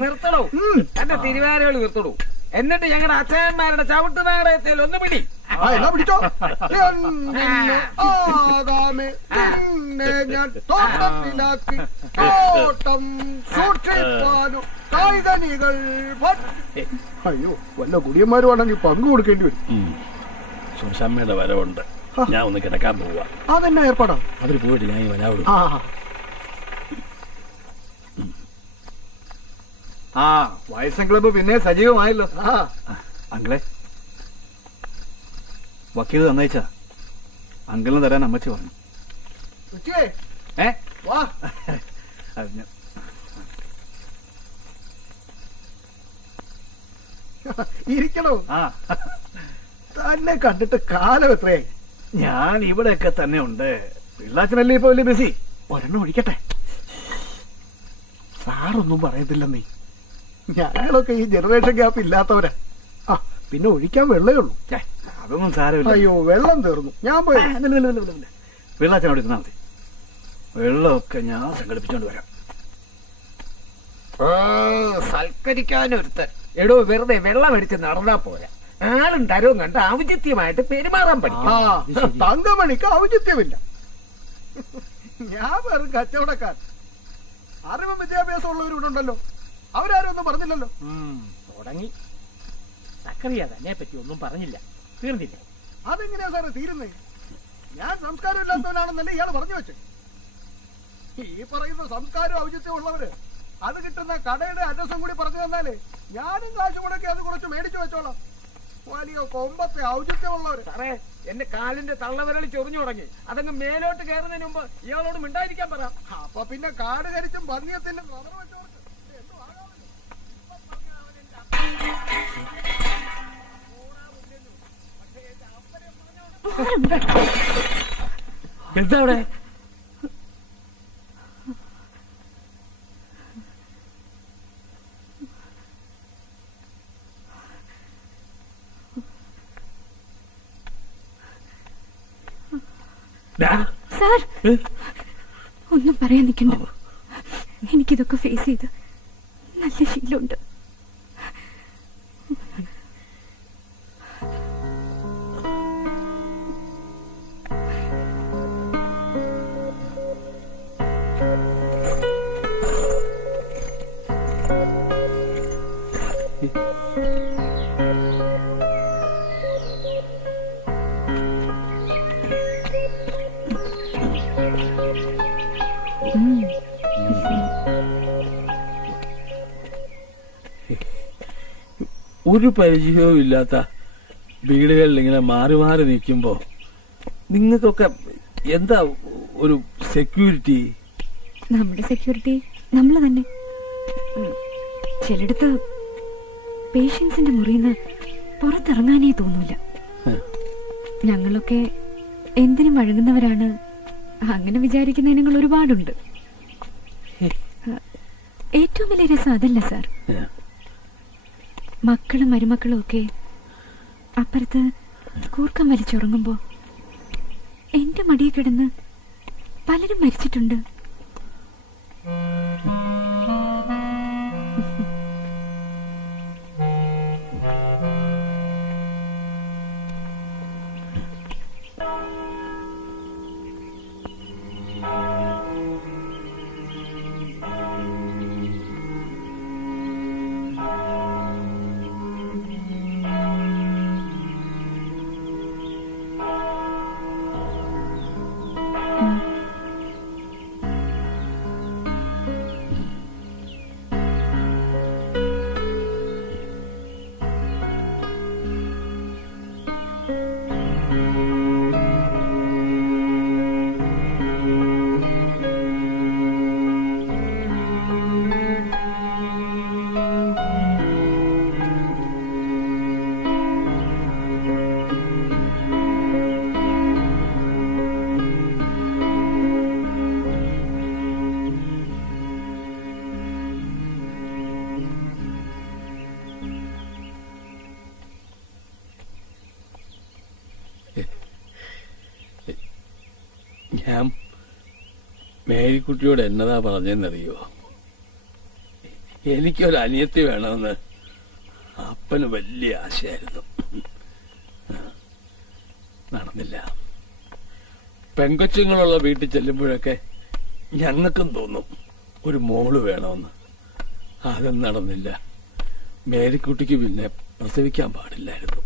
നിർത്തടോ, എന്റെ തിരുവാരകൾ നിർത്തടൂ. എന്നിട്ട് ഞങ്ങളുടെ അച്ഛന്മാരുടെ ചവിട്ട് നാടകത്തിൽ ഒന്ന് പിടി. പിടിച്ചോ. ഞാൻ തോട്ടത്തിലാക്കി തോട്ടം സൂക്ഷിപ്പാനും കായികനികൾ. അയ്യോ, വല്ല കുടിയന്മാരുമാണെങ്കിൽ പങ്കു കൊടുക്കേണ്ടി വരും. സുഷമ്മയുടെ വരവുണ്ട്. ഞാൻ ഒന്ന് കിടക്കാൻ പോവാ. അതെന്നാ ഏർപ്പാടാ? അവര് പോയിട്ട് ഞാൻ വരാവിടും. വയസ്സൻ ക്ലബ്ബ് പിന്നെ സജീവമായല്ലോ. അങ്ങളെ, വക്കീൽ തന്നയച്ചാ അങ്കിളിന് തരാൻ അമ്മച്ചി പറഞ്ഞു. ഇരിക്കണോ? തന്നെ കണ്ടിട്ട് കാലം എത്രയായി? ഞാൻ ഇവിടെയൊക്കെ തന്നെ ഉണ്ട്. പിള്ളാച്ചനല്ലേ ഇപ്പൊ വലിയ ബിസി. ഒരെണ്ണം ഒഴിക്കട്ടെ. സാറൊന്നും പറയത്തില്ലെന്നേ. ഞങ്ങളൊക്കെ ഈ ജനറേഷൻ ഗ്യാപ്പ് ഇല്ലാത്തവരാ. പിന്നെ ഒഴിക്കാൻ വെള്ളേ ഉള്ളൂ. അതൊന്നും സാരമില്ല. അയ്യോ, വെള്ളം തീർന്നു. ഞാൻ പോയി. പിള്ളാച്ചനോട് ഇരുന്നാ മതി. വെള്ളമൊക്കെ ഞാൻ സംഘടിപ്പിച്ചോണ്ട് വരാം. സൽക്കരിക്കാനൊരുത്തൻ. എടോ, വെറുതെ വെള്ളം അടിച്ച് നടന്നാ പോരാ. ആളും തരവും കണ്ട് ഔചിത്യമായിട്ട് പെരുമാറാൻ പഠിക്കും. തങ്കമണിക്ക് ഔചിത്യമില്ല. ഞാൻ വെറും കച്ചവടക്കാരൻ. അറിവും വിദ്യാഭ്യാസം ഉള്ളവരിവിടുണ്ടല്ലോ. അവരാരും ഒന്നും പറഞ്ഞില്ലല്ലോ. തുടങ്ങി. സക്കറിയ തന്നെ പറ്റി ഒന്നും പറഞ്ഞില്ല. തീർന്നില്ല. അതെങ്ങനെയാ സാറേ തീരുന്നേ? ഞാൻ സംസ്കാരം ഇല്ലാത്തവനാണെന്നല്ലേ ഇയാൾ പറഞ്ഞു വെച്ചേ. ഈ പറയുന്ന സംസ്കാരം ഔചിത്യം ഉള്ളവര് അത് കിട്ടുന്ന കടയുടെ അഡ്രസ്സും കൂടി പറഞ്ഞു തന്നാലേ ഞാനും കാശ് മുടക്കി അത് കുറച്ച് മേടിച്ചു വെച്ചോളാം. വലിയ കൊമ്പത്തെ ഔചിത്യമുള്ളവര്. സാറേ, എന്റെ കാലിന്റെ തള്ളവിരളി ചൊറിഞ്ഞു തുടങ്ങി. അതങ്ങ് മേലോട്ട് കയറുന്നതിന് മുമ്പ് ഇയാളോട് മിണ്ടായിരിക്കാൻ പറ. അപ്പൊ പിന്നെ കാട് കരിച്ചും പന്നിയത്തിലും റബ്ബർ വെച്ചോളൂ. എന്താ അവിടെ? സാർ, ഒന്നും പറയാൻ നിൽക്കണ്ട. എനിക്കിതൊക്കെ ഫേസ് ചെയ്ത് നല്ല ശീലമുണ്ട്. ഒരു പരിചയവും ഇല്ലാത്ത വീടുകളിൽ ഇങ്ങനെ മാറി മാറി നിൽക്കുമ്പോ നിങ്ങൾക്കൊക്കെ എന്താ ഒരു സെക്യൂരിറ്റി? നമ്മുടെ സെക്യൂരിറ്റി നമ്മൾ തന്നെ. ചിലടത്ത് പേഷ്യൻസിന്റെ മുറിന്ന് പുറത്തിറങ്ങാനേ തോന്നൂല. ഞങ്ങളൊക്കെ എന്തിനും വഴങ്ങുന്നവരാണ്. അങ്ങനെ വിചാരിക്കുന്ന ഇനങ്ങൾ ഒരുപാടുണ്ട്. ഏറ്റവും വലിയ രസം അതല്ല സാർ. മക്കളും മരുമക്കളും ഒക്കെ അപ്പുറത്ത് കൂർക്കം വലിച്ചുറങ്ങുമ്പോ എന്റെ മടിയിൽ കിടന്ന് പലരും മരിച്ചിട്ടുണ്ട്. ഞാൻ മേരിക്കുട്ടിയോട് എന്നതാ പറഞ്ഞെന്നറിയോ? എനിക്കൊരു അനിയത്തി വേണമെന്ന് അപ്പന് വലിയ ആശയായിരുന്നു. നടന്നില്ല. പെങ്കൊച്ചുങ്ങളുള്ള വീട്ടിൽ ചെല്ലുമ്പോഴൊക്കെ ഞങ്ങൾക്കും തോന്നും ഒരു മോള് വേണമെന്ന്. അതും നടന്നില്ല. മേരിക്കുട്ടിക്ക് പിന്നെ പ്രസവിക്കാൻ പാടില്ലായിരുന്നു.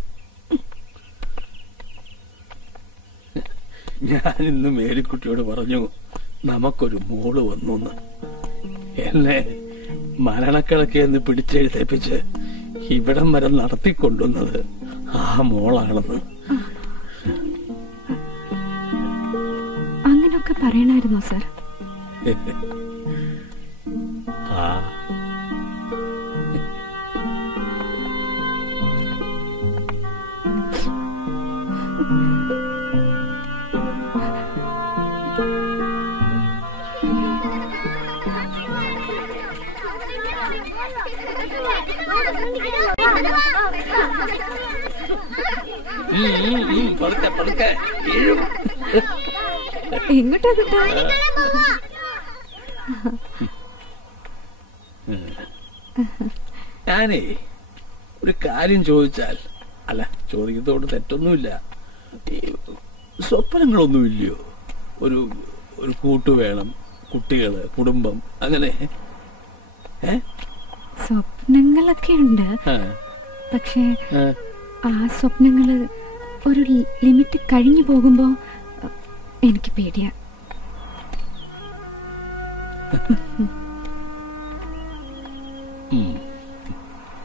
ഞാനിന്ന് മേരിക്കുട്ടിയോട് പറഞ്ഞു നമുക്കൊരു മോള് വന്നു. എന്നെ മരണക്കിടക്കെന്ന് പിടിച്ചെഴുതേപ്പിച്ച് ഇവിടം വരെ നടത്തിക്കൊണ്ടുവന്നത് ആ മോളാണെന്ന്. പറയണായിരുന്നോ സർ? ആ എങ്ങോട്ടാ കിട്ടാ? ഞാനേ ഒരു കാര്യം ചോദിച്ചാൽ, അല്ല ചോദിക്കുന്നതോട് തെറ്റൊന്നുമില്ല, സ്വപ്നങ്ങളൊന്നുമില്ലയോ? ഒരു ഒരു കൂട്ടു വേണം, കുട്ടികള്, കുടുംബം, അങ്ങനെ സ്വപ്നങ്ങളൊക്കെ ഉണ്ട്. പക്ഷേ ആ സ്വപ്നങ്ങള് ഒരു ലിമിറ്റ് കഴിഞ്ഞു പോകുമ്പോ എനിക്ക് പേടിയാ.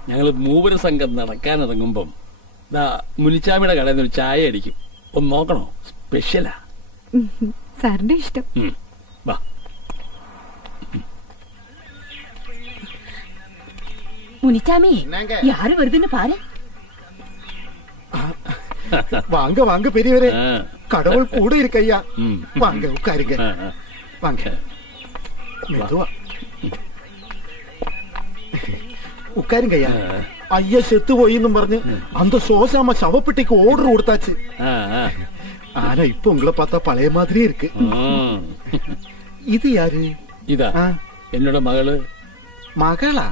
ഞങ്ങള് മൂവര സംഘം നടക്കാനിറങ്ങുമ്പം മുനിച്ചാമിയുടെ കടയിൽ നിന്ന് ഒരു ചായ അടിക്കും. ഒന്ന് നോക്കണോ? സ്പെഷ്യലാ. സാറിന്റെ ഇഷ്ടം. വാ. முனிச்சாமி யாரு வருதுன்னு பாரு. வாங்க வாங்க பெரியவரே, கடவுள் கூட இருக்கையா. வாங்க உட்காருங்க. வாங்க மெதுவா ഉക്കാരുങ്കയ്യ. അയ്യ സെത്തു പോയിന്നും പറഞ്ഞ് അന്ത சோசாம ശവപ്പെട്ടിക്ക് ഓർഡർ കൊടുത്താச்சு. ஆனா இப்ப உங்களை பார்த்தா பழைய மாதிரி இருக்கு. இது யாரு? இதா என்னோட மகளு. மகளா?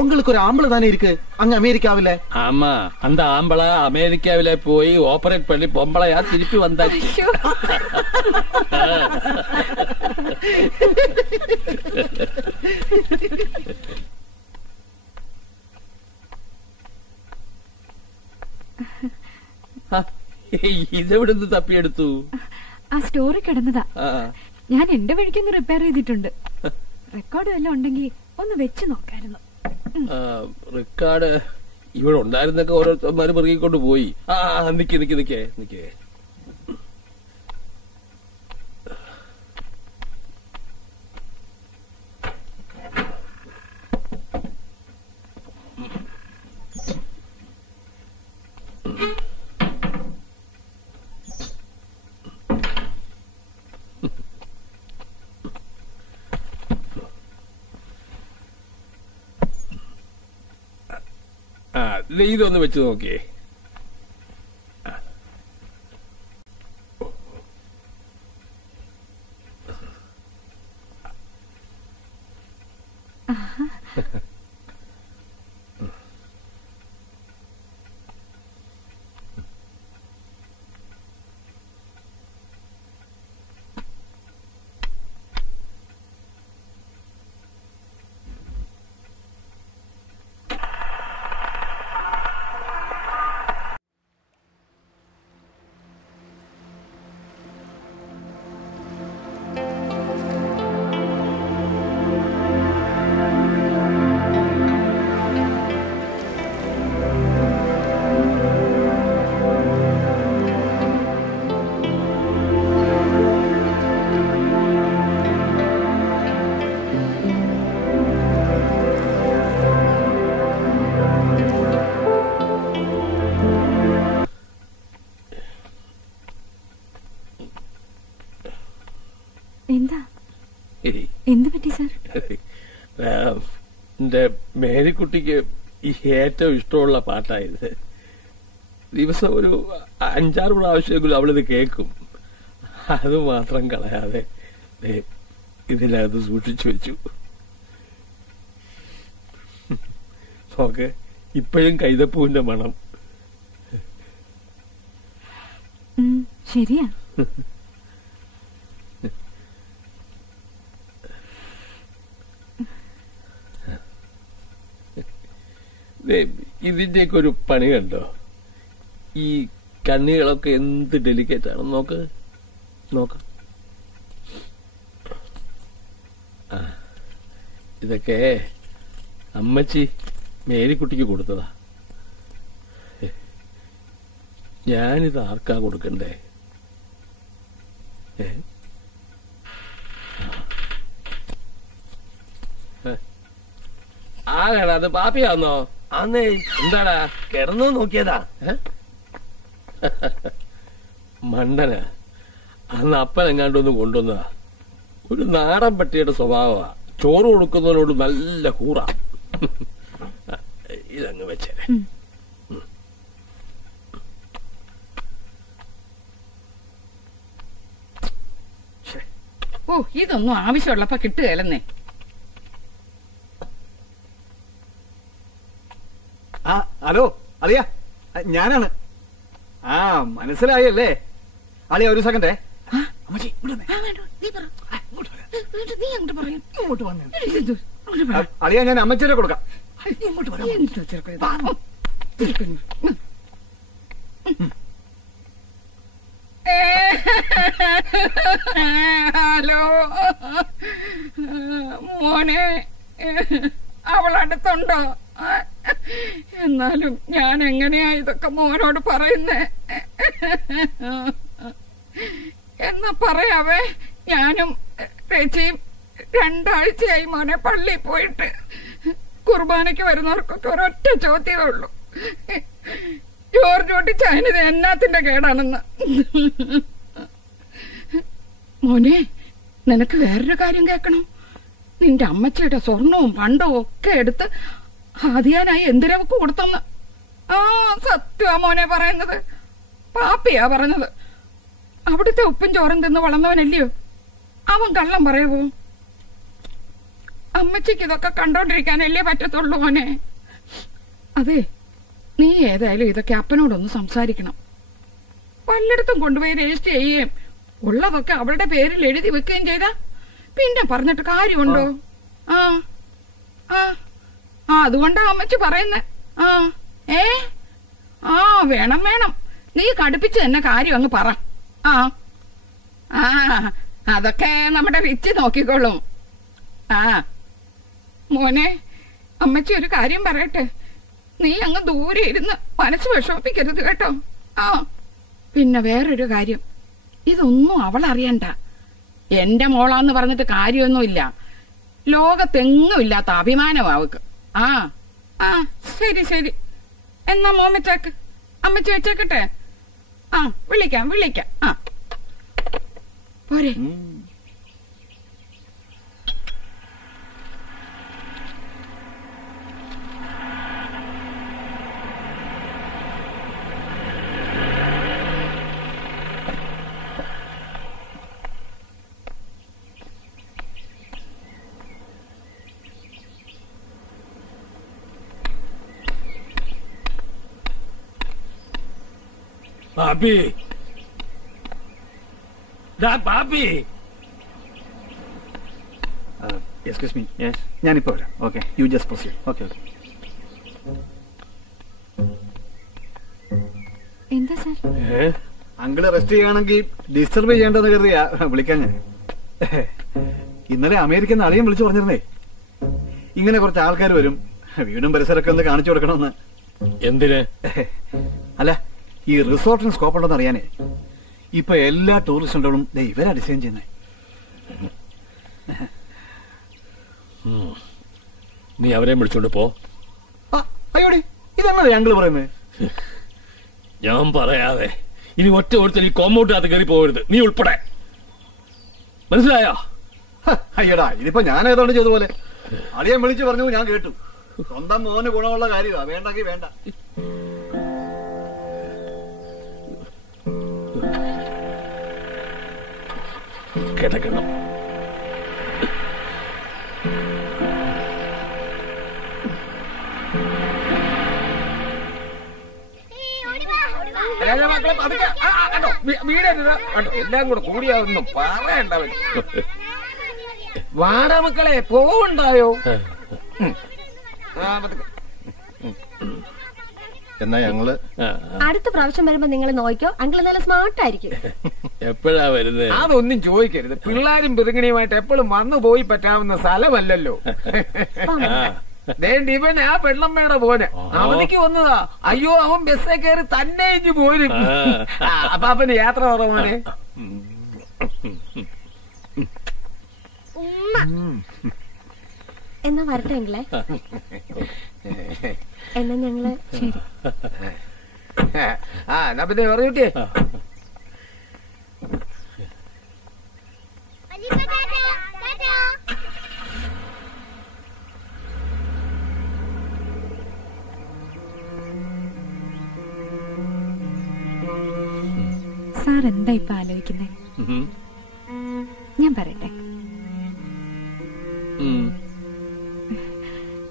உங்களுக்கு ஒரு ஆம்பளை தானே இருக்கு அங்க அமெரிக்காவில? ஆமா, அந்த ஆம்பளை அமெரிக்காவில போய் ஆபரேட் பண்ணி பொம்பளையா திருப்பி வந்தாச்சு. ഇതെവിടുന്ന് തപ്പിയെടുത്തു? ആ സ്റ്റോറി കിടന്നതാ. ഞാൻ എന്റെ വഴിക്കൊന്ന് റിപ്പയർ ചെയ്തിട്ടുണ്ട്. റെക്കോർഡ് എല്ലാം ഉണ്ടെങ്കിൽ ഒന്ന് വെച്ച് നോക്കായിരുന്നു. റെക്കോർഡ് ഇവിടെ ഉണ്ടായിരുന്നൊക്കെ ഓരോരുത്തന്മാര് പെറുകിക്കൊണ്ട് പോയി. നിക്കേ നിക്കേ നിക്കേ നിക്കേ ഇതൊന്ന് വെച്ച് നോക്കിയേ. എന്ത് പറ്റി സാർ? എന്റെ മേരിക്കുട്ടിക്ക് ഈ ഏറ്റവും ഇഷ്ടമുള്ള പാട്ടായത്. ദിവസം ഒരു 5-6 പ്രാവശ്യമെങ്കിലും അവളിത് കേൾക്കും. അത് മാത്രം കളയാതെ ഇതിനകത്ത് സൂക്ഷിച്ചു വെച്ചു. നോക്ക്, ഇപ്പോഴും കൈതപ്പൂവിന്റെ മണം. ശരിയാ. ഇതിന്റെയൊക്കെ ഒരു പണി കണ്ടോ? ഈ കണ്ണികളൊക്കെ എന്ത് ഡെലിക്കേറ്റ് ആണ്. നോക്ക് നോക്ക്. ഇതൊക്കെ അമ്മച്ചി മേരിക്കുട്ടിക്ക് കൊടുത്തതാ. ഞാനിത് ആർക്കാ കൊടുക്കണ്ടേ? ആകടാ അത് പാപ്പിയാന്നോ? അന്നേ എന്താടാ കിടന്നു നോക്കിയതാ. മണ്ടന അന്ന് അപ്പനെങ്ങാണ്ടൊന്നും കൊണ്ടുവന്നതാ. ഒരു നാടൻ പട്ടിയുടെ സ്വഭാവമാ. ചോറ് കൊടുക്കുന്നതിനോട് നല്ല കൂറാ. ഇതങ്ങ് വെച്ചേ. ഓ, ഇതൊന്നും ആവശ്യമുള്ളപ്പോ കിട്ടുകയല്ലെന്നേ. ആ ഹലോ അളിയാ, ഞാനാണ്. ആ മനസ്സിലായല്ലേ അളിയ? ഒരു സെക്കൻഡേ. അളിയ ഞാൻ അമ്മച്ചേരെ കൊടുക്കാം. ഹലോ മോനെ, അവളടുത്തുണ്ടോ? എന്നാലും ഞാൻ എങ്ങനെയാ ഇതൊക്കെ മോനോട് പറയുന്നേ? എന്നാ പറയാവേ. ഞാനും ചേച്ചിയും 2 ആഴ്ചയായി മോനെ പള്ളിയിൽ പോയിട്ട്. കുർബാനയ്ക്ക് വരുന്നവർക്കൊക്കെ ഒരൊറ്റ ചോദ്യമേ ഉള്ളൂ, ജോർജ് ഒട്ടിച്ചതിനിത് എന്നാത്തിന്റെ കേടാണെന്ന്. മോനെ, നിനക്ക് വേറൊരു കാര്യം കേൾക്കണം. നിന്റെ അമ്മച്ചിയുടെ സ്വർണവും പണ്ടവും ഒക്കെ എടുത്ത് ഹാദിയാനായി എന്തിനവക്ക് കൊടുത്തെന്ന്. ആ സത്യമാ മോനെ പറയുന്നത്. പാപ്പിയാ പറഞ്ഞത്. അവിടുത്തെ ഉപ്പും ചോറും തിന്ന് വളർന്നവനല്ലയോ അവൻ? കള്ളം പറയുവോ? അമ്മച്ചിക്ക് ഇതൊക്കെ കണ്ടോണ്ടിരിക്കാനല്ലേ പറ്റത്തുള്ളൂ മോനെ. അതെ, നീ ഏതായാലും ഇതൊക്കെ അപ്പനോടൊന്ന് സംസാരിക്കണം. പലയിടത്തും കൊണ്ടുപോയി രജിസ്റ്റർ ചെയ്യുകയും ഉള്ളതൊക്കെ അവളുടെ പേരിൽ എഴുതി വെക്കുകയും ചെയ്താ പിന്നെ പറഞ്ഞിട്ട് കാര്യമുണ്ടോ? ആ ആ ആ അതുകൊണ്ടാ അമ്മച്ചി പറയുന്നേ. ആ ആ വേണം വേണം, നീ കടുപ്പിച്ച് തന്നെ കാര്യം അങ്ങ് പറ. ആ ആ അതൊക്കെ നമ്മുടെ വിച്ച് നോക്കിക്കോളും. ആ മോനെ, അമ്മച്ചി ഒരു കാര്യം പറയട്ടെ. നീ അങ്ങ് ദൂരെ ഇരുന്ന് മനസ്സ് വിഷമിപ്പിക്കരുത് കേട്ടോ. ആ പിന്നെ വേറൊരു കാര്യം, ഇതൊന്നും അവൾ അറിയണ്ട. എന്റെ മോളാന്ന് പറഞ്ഞിട്ട് കാര്യമൊന്നുമില്ല. ലോകത്തെങ്ങും ഇല്ലാത്ത അഭിമാനം അവക്ക്. ആ ആ ശരി ശരി, എന്നാ മോൻ വെച്ചേക്ക്. അമ്മച്ചി വെച്ചേക്കട്ടെ. ആ വിളിക്കാം വിളിക്കാം. ആ പോരെ. പാപ്പി, പാപ്പി. Excuse me. ഞാനിപ്പോ വരാം. Okay, you just proceed. Okay okay. എന്താ സാർ? അങ്കിള് റെസ്റ്റ് ചെയ്യുകയാണെങ്കിൽ ഡിസ്റ്റർബ് ചെയ്യേണ്ടെന്ന് കരുതിയാ വിളിക്കാൻ ഞാൻ. ഇന്നലെ അമേരിക്കൻ അളിയൻ വിളിച്ചു പറഞ്ഞിരുന്നേ, ഇങ്ങനെ കുറച്ച് ആൾക്കാർ വരും, വീടും പരിസരമൊക്കെ ഒന്ന് കാണിച്ചു കൊടുക്കണമെന്ന്. എന്തിന്? അല്ല, ഈ റിസോർട്ടിന് സ്കോപ്പ് ഉണ്ടെന്ന് അറിയാനേ. ഇപ്പൊ എല്ലാ ടൂറിസ്റ്റുകളും ഇവരാ ഡിസൈൻ ചെയ്യുന്നത്. നീ അവരെ വിളിച്ചോണ്ട് പോ. അയ്യോടി, ഇതെന്നാ അങ്കിള് പറയുന്നത്? ഞാൻ പറയാതെ ഇനി ഒറ്റ ഒരുത്തൽ ഈ കോമ്പൗണ്ടിനകത്ത് കയറി പോകരുത്, നീ ഉൾപ്പെടെ. മനസ്സിലായോ? അയ്യടാ, ഇതിപ്പോ ഞാൻ ഏതാണ്ട് ചെയ്ത പോലെ. അളിയൻ വിളിച്ചു പറഞ്ഞു, ഞാൻ കേട്ടു. സ്വന്തം മോന് ഗുണമുള്ള കാര്യമാ, വേണ്ടെങ്കിൽ വേണ്ട. കിടക്കണം. മക്കളെ പതുക്കെ കേട്ടോ, വീടരുത് കേട്ടോ. എല്ലാം കൂടെ കൂടിയാവുന്നു പറയണ്ട. വാടാ മക്കളെ, പോവുണ്ടായോ? എന്നാ ഞങ്ങള് അടുത്ത പ്രാവശ്യം വരുമ്പോ നിങ്ങൾ നോക്കിയോ, അങ്കിള് നല്ല സ്മാർട്ടായിരിക്കും. എപ്പോഴാ വരുന്നത്? അതൊന്നും ചോദിക്കരുത്. പിള്ളേരും പിതുങ്ങിനിയുമായിട്ട് എപ്പോഴും വന്നു പോയി പറ്റാവുന്ന സ്ഥലമല്ലല്ലോ. ഇവൻ ആ പെണ്ണമ്മയുടെ പോനെ അവനിക്ക് വന്നതാ. അയ്യോ, അവൻ ബസ്സേ കയറി തന്നെ ഇഞ്ഞു പോരും. അപ്പൊ അവന് യാത്ര കുറവാനെ. എന്നാ വരട്ടെ എങ്കിലേ. എന്നാ ഞങ്ങള് ശരി. എന്നാ പിന്നെ പറഞ്ഞിട്ടേ. സാർ എന്താ ഇപ്പൊ ആലോചിക്കുന്നേ? ഞാൻ പറയട്ടെ.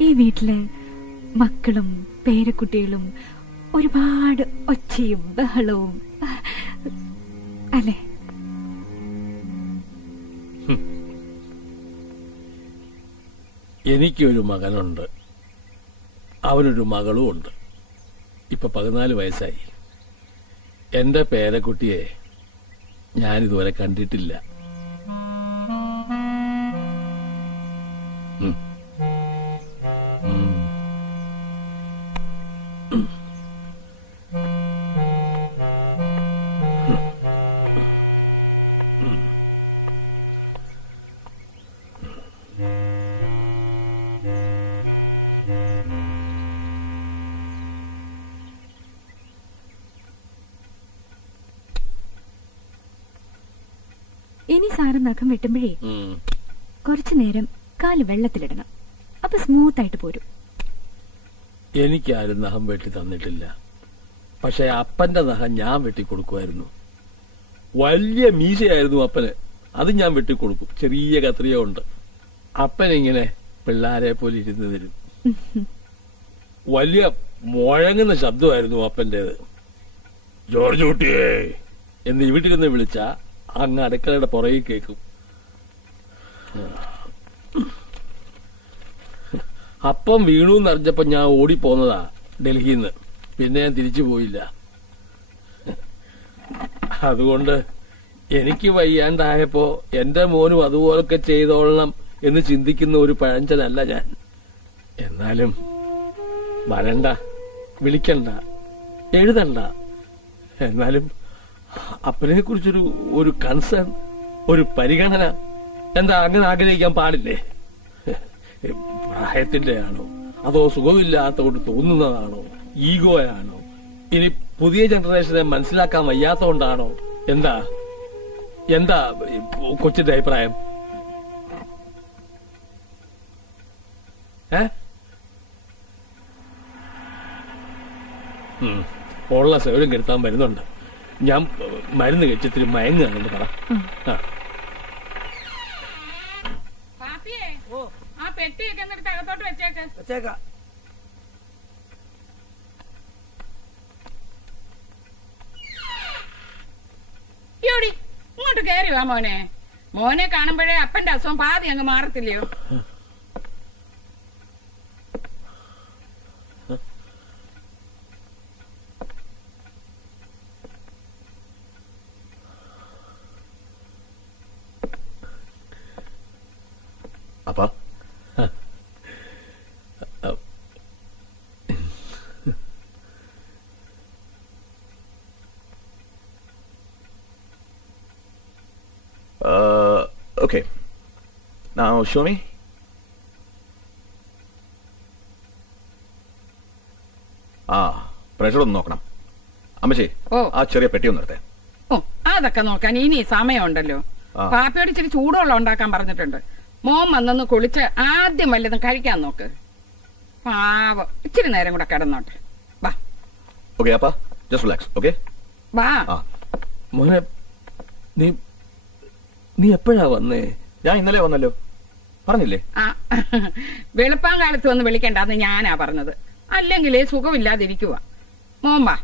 ഈ വീട്ടില് മക്കളും പേരക്കുട്ടികളും ഒരുപാട് ഒച്ചയും ബഹളവും അല്ലേ? എനിക്കൊരു മകനുണ്ട്, അവനൊരു മകളും ഉണ്ട്. ഇപ്പൊ 14 വയസ്സായി. എന്റെ പേരക്കുട്ടിയെ ഞാനിതുവരെ കണ്ടിട്ടില്ല. ഇനി സാറ് നഖം വെട്ടുമ്പോഴേ കുറച്ചു നേരം കാല് വെള്ളത്തിലിടണം. അപ്പൊ സ്മൂത്ത് ആയിട്ട് പോരും. എനിക്കാരും നഖം വെട്ടി തന്നിട്ടില്ല. പക്ഷെ അപ്പന്റെ നഖം ഞാൻ വെട്ടിക്കൊടുക്കുമായിരുന്നു. വലിയ മീശയായിരുന്നു അപ്പന്. അത് ഞാൻ വെട്ടിക്കൊടുക്കും. ചെറിയ കത്രിക ഉണ്ട്. അപ്പനിങ്ങനെ പിള്ളാരെ പോലെ ഇരുന്ന് തരും. വലിയ മുഴങ്ങുന്ന ശബ്ദമായിരുന്നു അപ്പന്റേത്. ജോർജ് കുട്ടിയേ എന്ന് വീട്ടിൽ നിന്ന് വിളിച്ച അങ്ങ് അടുക്കളയുടെ പുറകിൽ കേൾക്കും. അപ്പം വീണു എന്നറിഞ്ഞപ്പോ ഞാൻ ഓടിപ്പോന്നതാ ഡൽഹിന്ന്. പിന്നെ ഞാൻ തിരിച്ചു പോയില്ല. അതുകൊണ്ട് എനിക്ക് വയ്യാണ്ടായപ്പോ എന്റെ മോനും അതുപോലൊക്കെ ചെയ്തോളണം എന്ന് ചിന്തിക്കുന്ന ഒരു പഴഞ്ചനല്ല ഞാൻ. എന്നാലും വരണ്ട, വിളിക്കണ്ട, എഴുതണ്ട. എന്നാലും അപ്പനെ കുറിച്ചൊരു കൺസേൺ, ഒരു പരിഗണന എന്താ അങ്ങനെ ആഗ്രഹിക്കാൻ പാടില്ലേ? പ്രായത്തിന്റെ ആണോ, അതോ സുഖമില്ലാത്തതുകൊണ്ട് തോന്നുന്നതാണോ, ഈഗോയാണോ, ഇനി പുതിയ ജനറേഷനെ മനസ്സിലാക്കാൻ വയ്യാത്തതുകൊണ്ടാണോ? എന്താ എന്താ കൊച്ചിന്റെ അഭിപ്രായം? ഉള്ള സൗകര്യം കെടുത്താൻ വരുന്നുണ്ട്. ഞാൻ മരുന്ന് കഴിച്ചത്തിരി മയങ്ങാണെന്ന് പറ. ആ പെട്ടിയൊക്കെ എന്നിട്ട് അകത്തോട്ട് വെച്ചേക്കാം. ഇങ്ങോട്ട് കയറി വാ മോനെ. മോനെ കാണുമ്പോഴേ അപ്പന്റെ അസുഖം പാതി അങ്ങ് മാറത്തില്ലയോ? അപ്പാ okay. Now show me. Pressure ഒന്ന് നോക്കണം. അമ്മച്ചി ആ ചെറിയ പെട്ടി ഒന്ന് എടുത്തേ. ഓ അതൊക്കെ നോക്കാൻ ഇനി സമയമുണ്ടല്ലോ. പാപ്പയോട് ഇച്ചിരി ചൂടുവെള്ളം ഉണ്ടാക്കാൻ പറഞ്ഞിട്ടുണ്ട്. മോൻ വന്നൊന്ന് കുളിച്ച് ആദ്യം വല്ലതും കഴിക്കാൻ നോക്ക്. പാവം ഇച്ചിരി നേരം കൂടെ കിടന്നോട്ടെ. വാ. ഓക്കെ അപ്പാ, ജസ്റ്റ് റിലാക്സ്. ഓക്കെ വാ. മോനെ നീ എപ്പോഴാ വന്നേ? ഞാൻ ഇന്നലെ വന്നല്ലോ, പറഞ്ഞില്ലേ? വെളുപ്പാൻ കാലത്ത് വന്ന് വിളിക്കണ്ടെന്ന് ഞാനാ പറഞ്ഞത്. അല്ലെങ്കിൽ സുഖമില്ലാതിരിക്കുക. മോൻ വാ.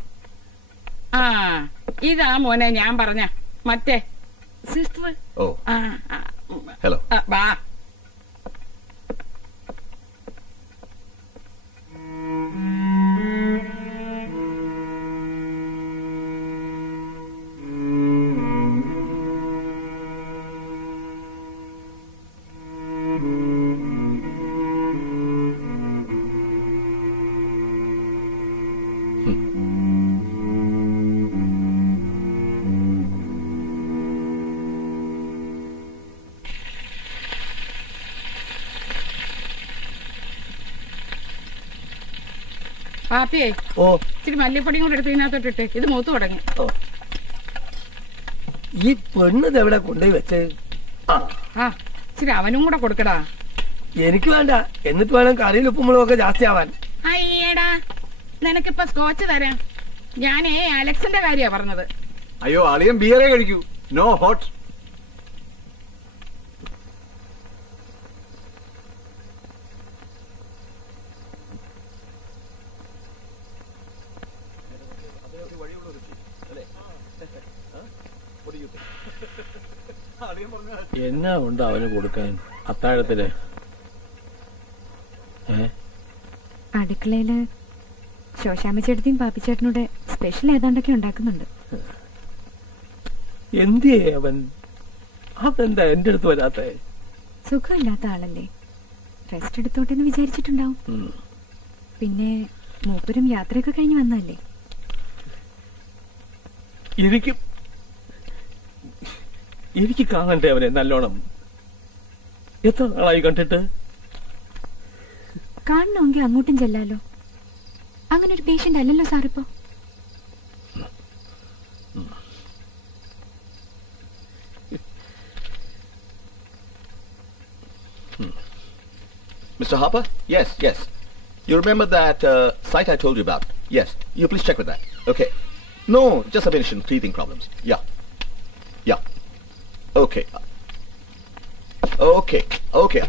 ഇതാ മോനെ ഞാൻ പറഞ്ഞ മറ്റേ സിസ്റ്റർ. ഓ ഹലോ. വാ. പാപ്പിയേ ഓ ഇച്ചിരി മല്ലിപ്പൊടിയും കൂടെ എടുത്ത് ഇതിനകത്തോട്ടിട്ട് ഇത് മൂത്ത് തുടങ്ങി. ഈ പെണ്ണ് എവിടെ കൊണ്ടുപോയി വെച്ച്? ആ ഇച്ചിരി അവനും കൂടെ കൊടുക്കടാ. എനിക്ക് വേണ്ട, എന്നിട്ട് വേണം കറിയിൽ ഉപ്പുമുളകും ഒക്കെ ജാസ്തി ആവാൻ. അയ്യേടാ നിനക്കിപ്പൊ സ്കോച്ച് തരാം. ഞാനേ അലക്സിന്റെ കാര്യാ പറഞ്ഞത്. അയ്യോ അളിയൻ ബിയറേ കഴിക്കൂ, നോ ഹോട്ട്. എന്നാ ഉണ്ട് അവന് കൊടുക്കാൻ അത്താഴത്തിന്? അടുക്കളയില് ശോശാമ്മച്ചേട്ടത്തിയും പാപ്പിച്ചേട്ടനോട് സ്പെഷ്യൽ ഏതാണ്ടൊക്കെ ഉണ്ടാക്കുന്നുണ്ട്. എന്തിയേ അവനെന്താ എന്റെ അടുത്ത് വരാത്ത? സുഖമില്ലാത്ത ആളല്ലേ, റെസ്റ്റ് എടുത്തോട്ടെന്ന് വിചാരിച്ചിട്ടുണ്ടാവും. പിന്നെ മൂപ്പരും യാത്രയൊക്കെ കഴിഞ്ഞ് വന്നല്ലേ. എനിക്ക് കാണണ്ടേ അവനെ നല്ലോണം? എത്ര നാളായി കണ്ടിട്ട്? കാണണമെങ്കിൽ അങ്ങോട്ടും ചെല്ലാലോ. അങ്ങനെ ഒരു പേഷ്യന്റ് അല്ലല്ലോ സാറിപ്പോ. Mr. Harper? Yes, yes. You remember that site I told you about? Yes. You please check with that. Okay. No, just a mention breathing problems. Yeah. Yeah. Okay. Okay. Okay.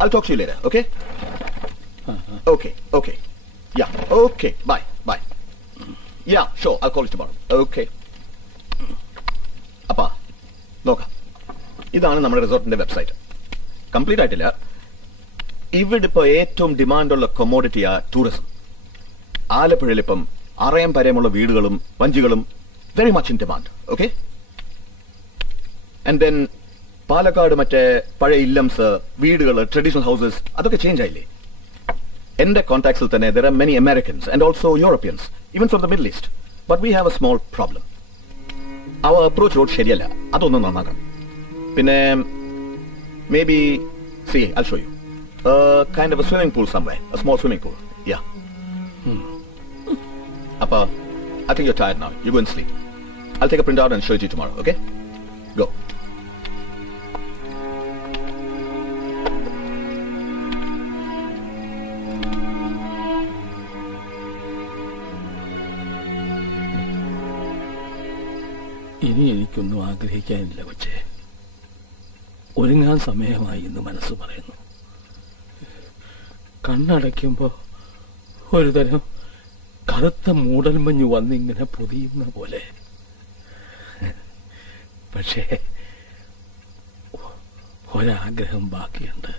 I'll talk to you later. Okay? Okay. Okay. Yeah. Okay. Bye. Bye. Yeah, sure. I'll call you tomorrow. Okay. Appa, നോക്കാം. ഇതാണ് നമ്മുടെ റിസോർട്ടിന്റെ website. Complete ആയിട്ടില്ല. ഇവിടെ ഇപ്പൊ ഏറ്റവും ഡിമാൻഡുള്ള കൊമോഡിറ്റിയാ tourism. ആലപ്പുഴയിൽ ഇപ്പം അറയം പരയമുള്ള വീടുകളും വഞ്ചികളും very much in demand. Okay. And then Palakkad മറ്റേ പഴയ ഇല്ലംസ്, വീടുകൾ, ട്രഡീഷണൽ ഹൗസസ് അതൊക്കെ ചേഞ്ച് ആയില്ലേ? എന്റെ കോൺടാക്ട്സിൽ തന്നെ there are many Americans and also Europeans, even from the Middle East. But we have a small problem. Our approach road ശരിയല്ല. അതൊന്നും നന്നാക്കണം. പിന്നെ maybe, see, I'll show you. Kind of a swimming pool somewhere. A small swimming pool. Yeah. Appa, I think you're tired now. You go and sleep. I'll take a printout and show it to you tomorrow, okay? Go. ഇനി എനിക്കൊന്നും ആഗ്രഹിക്കാനില്ല കൊച്ചേ. ഒരുങ്ങാൻ സമയമായി എന്ന് മനസ്സ് പറയുന്നു. കണ്ണടയ്ക്കുമ്പോ ഒരു തരം കറുത്ത മൂടൽമഞ്ഞ് വന്നിങ്ങനെ പൊതിയുന്ന പോലെ. പക്ഷേ ഒരാഗ്രഹം ബാക്കിയുണ്ട്.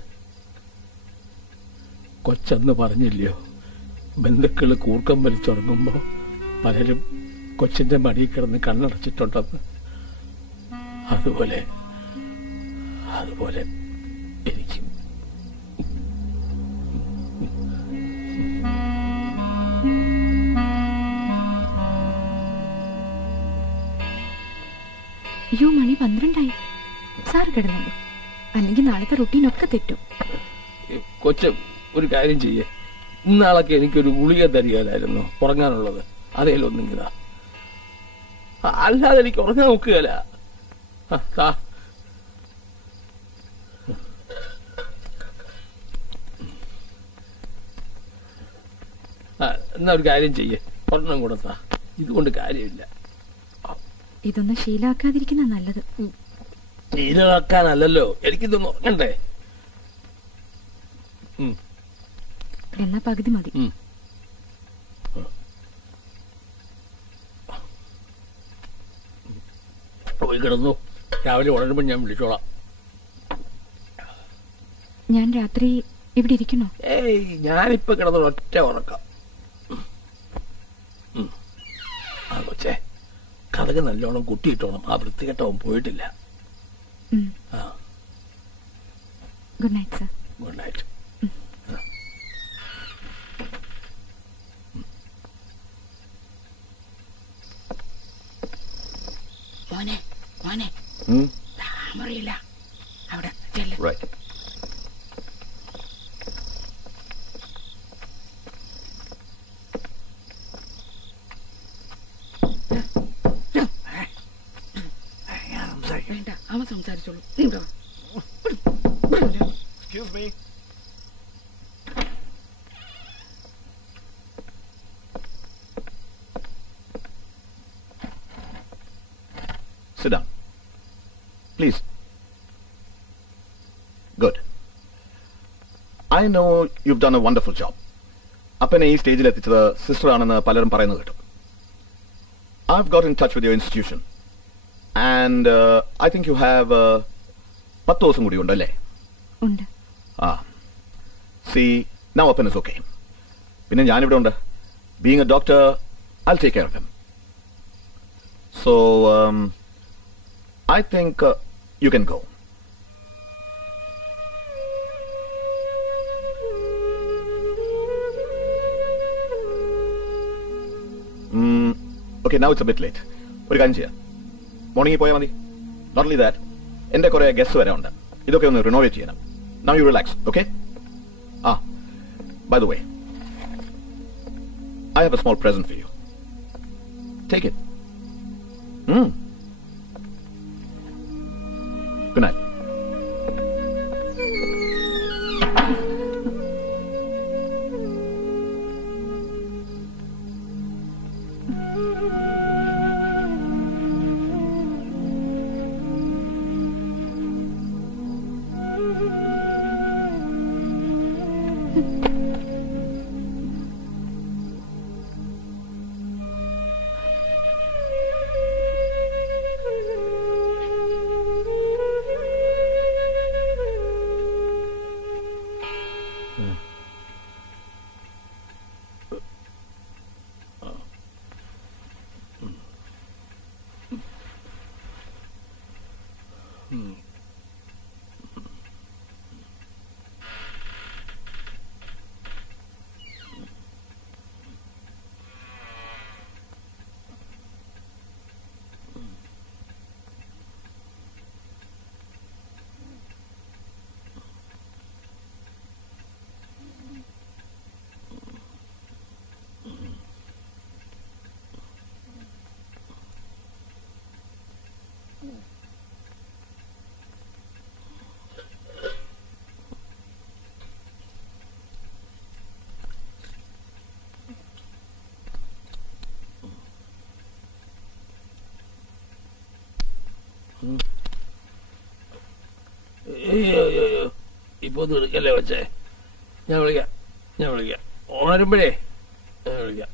കൊച്ചെന്ന് പറഞ്ഞില്ലയോ, ബന്ധുക്കള് കൂർക്കം വലിച്ചുറങ്ങുമ്പോ പലരും കൊച്ചിന്റെ മടിയിൽ കിടന്ന് കണ്ണടച്ചിട്ടുണ്ടെന്ന്. അതുപോലെ എനിക്കും. അയ്യോ, മണി 12 സാർ കിടന്നുള്ളൂ, അല്ലെങ്കിൽ നാളത്തെ റുട്ടീനൊക്കെ തെറ്റും. കൊച്ച് ഒരു കാര്യം ചെയ്യേ, ഇന്നാളൊക്കെ എനിക്കൊരു ഗുളിക തരികയില്ലായിരുന്നു ഉറങ്ങാനുള്ളത്. അതേലൊന്നിങ്ങതാ, അല്ലാതെ എനിക്ക് ഉറങ്ങാൻ നോക്കുകയല്ല. എന്നാ ഒരു കാര്യം ചെയ്യേ, ഒരെണ്ണം കൊടുത്താ. ഇതുകൊണ്ട് കാര്യമില്ല. ഇതൊന്നും ശീലാക്കാതിരിക്കുന്ന നല്ലത്. ശീലമാക്കാനല്ലോ, എനിക്കിതൊന്നും ഉറങ്ങണ്ടേ. എന്നാ പകുതി മതി. പോയി കിടന്നു, രാവിലെ ഉണരുമ്പോ ഞാൻ വിളിച്ചോളാം. ഞാൻ രാത്രി ഇവിടെ ഇരിക്കണോ? ഏയ്, ഞാനിപ്പോ കിടന്നു ഒറ്റ ഉറക്കാം. ആ കൊച്ചേ, കഥക് നല്ലോണം കുട്ടിയിട്ടോണം. ആ വൃത്തികെട്ടവൻ പോയിട്ടില്ല. Good night sir. Good night. മോനെ മോനെ, താമറിയില്ല അവിടെ ചെല്ല്. Right. വേണ്ട, അവൻ സംസാരിച്ചോളൂ. നീ ഇവിടെ വാ. Excuse me. Sit down. Please. Good. I know you've done a wonderful job. അപ്പനെ ഈ സ്റ്റേജിൽ എത്തിച്ചത് സിസ്റ്റർ ആണെന്ന് പലരും പറയുന്നത് കേട്ടു. I've got in touch with your institution. And I think you have 10 ദിവസം കൂടി ഉണ്ടല്ലേ? ഉണ്ട്. See, now Appan is okay. പിന്നെ ഞാനിവിടെ ഉണ്ട്. Being a doctor, I'll take care of him. So, I think you can go. Okay, now it's a bit late. ഒരു കാര്യം ചെയ്യാം. മോർണിംഗിൽ പോയാൽ മതി. Not only that, എന്റെ കുറെ ഗസ്റ്റ് വരെ ഉണ്ട്. ഇതൊക്കെ ഒന്ന് റിനോവേറ്റ് ചെയ്യണം. Now you relax, okay? By the way, I have a small present for you. Take it. Good night. ഇപ്പൊ ഒന്ന് എടുക്കല്ലേ വച്ചേ. ഞാൻ വിളിക്കാം. ഉണരുമ്പോഴേ ഞാൻ വിളിക്കാം.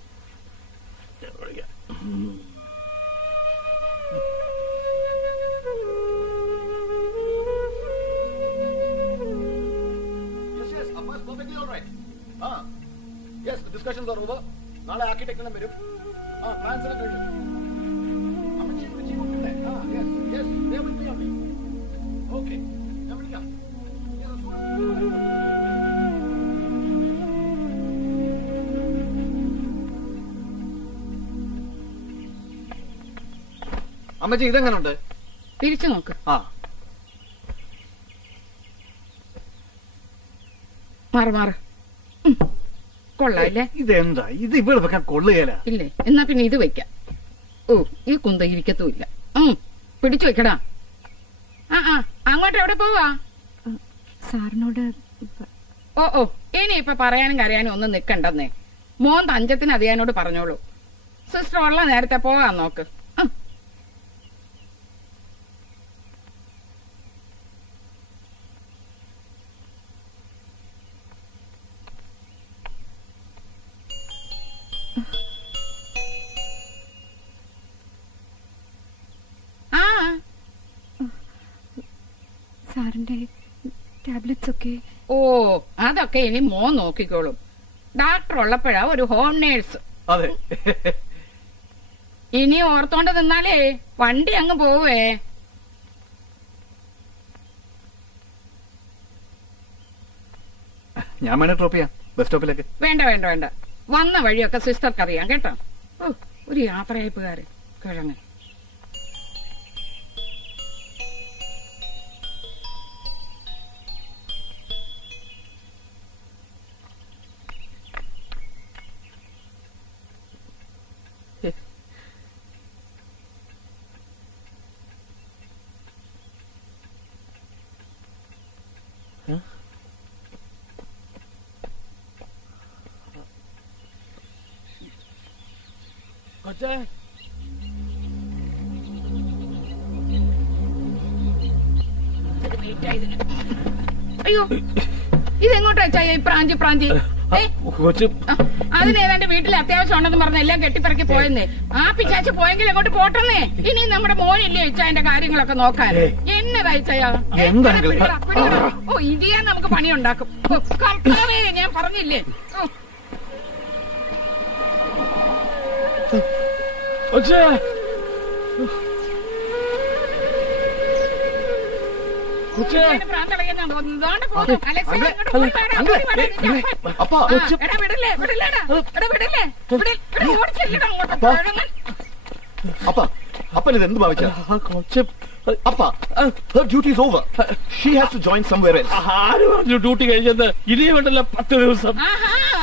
Yes, Appa is perfectly all right. Yes, the discussions are over. നാളെ ആർക്കിടെക്റ്റിനെ വരും. പ്ലാൻസ് എല്ലാം കഴിഞ്ഞു. അമ്മച്ചി വിളിച്ചില്ലേ? Yes, they will be on me. Okay, ഞാൻ വിളിക്കാം. അമ്മച്ചി ഇതെങ്ങനുണ്ട്? തിരിച്ചു നോക്ക്. മാറ് കൊള്ളാല്ലേ? ഇതെന്താ ഇത്? ഇവിടെ വെക്കാൻ കൊള്ളുകയില്ല. ഇല്ലേ? എന്നാ പിന്നെ ഇത് വെക്കാം. ഈ കുന്ത ഇരിക്കത്തുമില്ല. പിടിച്ചു വെക്കടാ. അങ്ങോട്ട് എവിടെ പോവാ? സാറിനോട്. ഇനി ഇപ്പൊ പറയാനും കരയാനും ഒന്നും നിക്കണ്ടെന്നേ. മോൻ തഞ്ചത്തിന് അതിയാനോട് പറഞ്ഞോളൂ. സിസ്റ്റർ ഉള്ള നേരത്തെ പോകാൻ നോക്ക്. സാറിന്റെ ടാബ്ലറ്റ്സ് ഒക്കെ. അതൊക്കെ ഇനി മോൻ നോക്കിക്കോളും. ഡോക്ടർ ഉള്ളപ്പോഴാ ഒരു ഹോം നേഴ്സ്. അതെ. ഇനി ഓർത്തോണ്ട് നിന്നാലേ വണ്ടി അങ്ങ് പോവേ. ഞാൻ വേണേ ഡ്രോപ്പ് ചെയ്യാം ബസ് സ്റ്റോപ്പിലേക്ക്. വേണ്ട. വന്ന വഴിയൊക്കെ സിസ്റ്റർക്ക് അറിയാം കേട്ടോ. ഒരു യാത്രയയപ്പുകാര് കിഴങ്ങ്. അയ്യോ, ഇതെങ്ങോട്ടാ ചായ പ്രാഞ്ചി പ്രാഞ്ചി? അതിനേതാണ്ട് വീട്ടിൽ അത്യാവശ്യം ഉണ്ടെന്ന് പറഞ്ഞ എല്ലാം കെട്ടിപ്പറക്കി പോയെന്നേ. ആ പിശാച്ച് പോയെങ്കിൽ അങ്ങോട്ട് പോട്ടെന്നേ. ഇനി നമ്മുടെ മോനില്ലേ ഇച്ചായന്റെ കാര്യങ്ങളൊക്കെ നോക്കാൻ. എന്നതായി ചായ? ഓ, ഇതിയാ നമുക്ക് പണിയുണ്ടാക്കും. കർത്താവേ, ഞാൻ പറഞ്ഞില്ലേ. അപ്പൻ ഇത് എന്ത് ഭാവിച്ച? അപ്പാ, her duty is over. She has to join somewhere else. ആര് പറഞ്ഞു ഡ്യൂട്ടി കഴിഞ്ഞത്? ഇനിയും വേണ്ടല്ലോ 10 ദിവസം.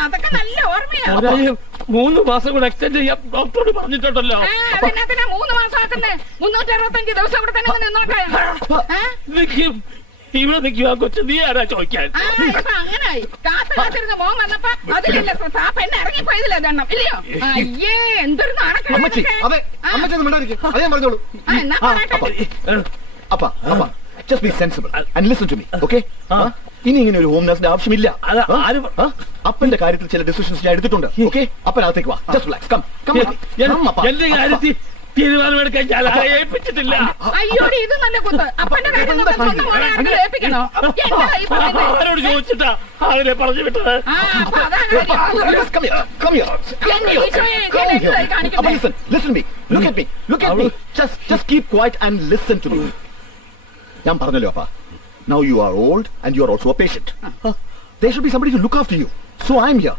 അതൊക്കെ നല്ല ഓർമ്മയാ. 3 മാസം കൂടെ എക്സ്റ്റെൻഡ് ചെയ്യാൻ ഡോക്ടറോട് പറഞ്ഞിട്ടുണ്ടല്ലോ. 3 മാസം ആക്കുന്നേ. 365 ദിവസം ഇവിടെ തന്നെ നിന്നോട്ടെ. ഇവിടെ നിൽക്കുക കൊച്ചു, നീ ആരാ ചോദിക്കാൻ? അങ്ങനായി കാത്തിരുന്ന മോൻ വന്നപ്പോ അതിലല്ലേ പെണ്ണ് ഇറങ്ങിപ്പോയതില്ല എണ്ണം ഇല്ലയോ? അയ്യേ, എന്തൊരു Just be sensible and listen to me, okay? ഇനി ഇങ്ങനെ ഒരു ഹോം നഴ്സിന്റെ ആവശ്യമില്ല. അപ്പന്റെ കാര്യത്തിൽ ചില ഡിസിഷൻസ് ഞാൻ എടുത്തിട്ടുണ്ട്. ഓക്കെ, അപ്പനകത്തേക്ക് വാ. Just relax. Come. എന്റെ കാര്യത്തിൽ തീരുമാനമെടുക്കാൻ ഞാൻ ആരെ ഏൽപ്പിച്ചിട്ടില്ല. അയ്യോ, ഇത് നല്ല കുത്ത്. അപ്പന്റെ ഏൽപ്പിക്കണോ? ആരോട് ചോദിച്ചിട്ടാ അതിനെ പറഞ്ഞു വിട്ടത്? Listen to me. Look at me. Just keep quiet and listen to me. ഞാൻ പറഞ്ഞല്ലോ അപ്പ. Now you are old and you are also a patient. There should be somebody to look after you. So I am here.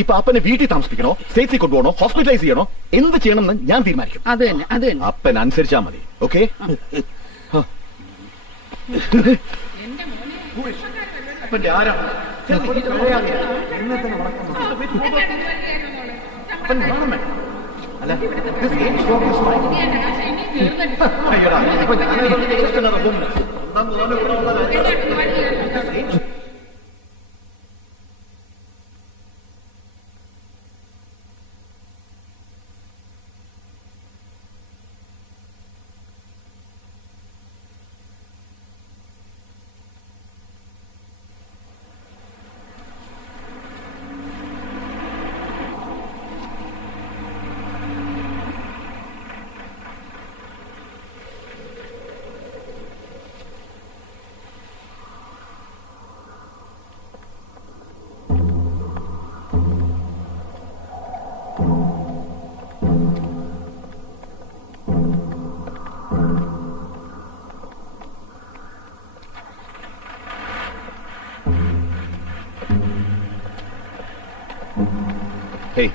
ഇപ്പൊ അപ്പനെ വീട്ടിൽ താമസിപ്പിക്കണോ, സ്റ്റേറ്റ്സിൽ കൊണ്ടുപോകണോ, hospitalise ചെയ്യണോ, എന്ത് ചെയ്യണമെന്ന് ഞാൻ തീരുമാനിക്കും. അത് തന്നെ അപ്പൻ അനുസരിച്ചാ മതി. ഓക്കെ? അപ്പന്റെ ആരാ? അല്ല, hey.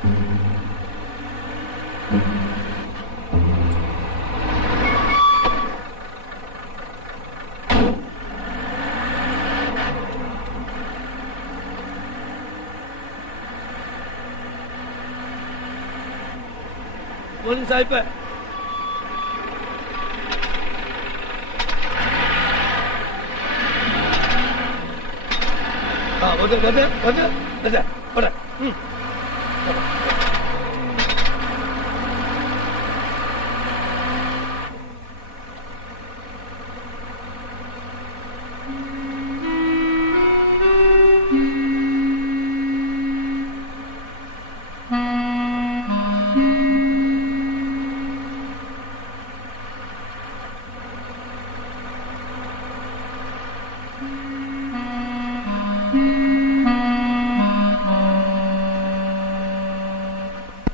മോർണിംഗ് സാഹിബ്.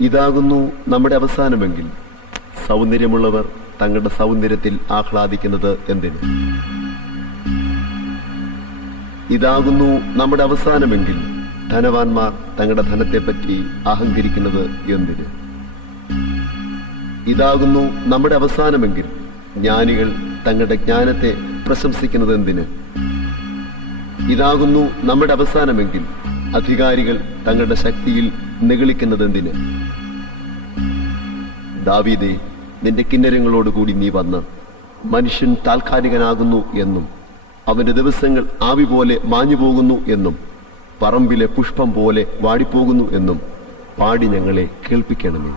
ഇതാകുന്നു നമ്മുടെ അവസാനമെങ്കിൽ സൗന്ദര്യമുള്ളവർ തങ്ങളുടെ സൗന്ദര്യത്തിൽ ആഹ്ലാദിക്കുന്നത് എന്തിന്? ഇതാകുന്നു നമ്മുടെ അവസാനമെങ്കിൽ ധനവാന്മാർ തങ്ങളുടെ ധനത്തെപ്പറ്റി അഹങ്കരിക്കുന്നത് എന്തിന്? ഇതാകുന്നു നമ്മുടെ അവസാനമെങ്കിൽ ജ്ഞാനികൾ തങ്ങളുടെ ജ്ഞാനത്തെ പ്രശംസിക്കുന്നത് എന്തിന്? ഇതാകുന്നു നമ്മുടെ അവസാനമെങ്കിൽ അധികാരികൾ തങ്ങളുടെ ശക്തിയിൽ നിഗളിക്കുന്നതെന്തിന്? ദാവീദേ, നിന്റെ കിന്നരങ്ങളോടുകൂടി നീ വന്ന് മനുഷ്യൻ താൽക്കാലികനാകുന്നു എന്നും അവന്റെ ദിവസങ്ങൾ ആവി പോലെ മാഞ്ഞുപോകുന്നു എന്നും പറമ്പിലെ പുഷ്പം പോലെ വാടിപ്പോകുന്നു എന്നും പാടി ഞങ്ങളെ കേൾപ്പിക്കണമേ.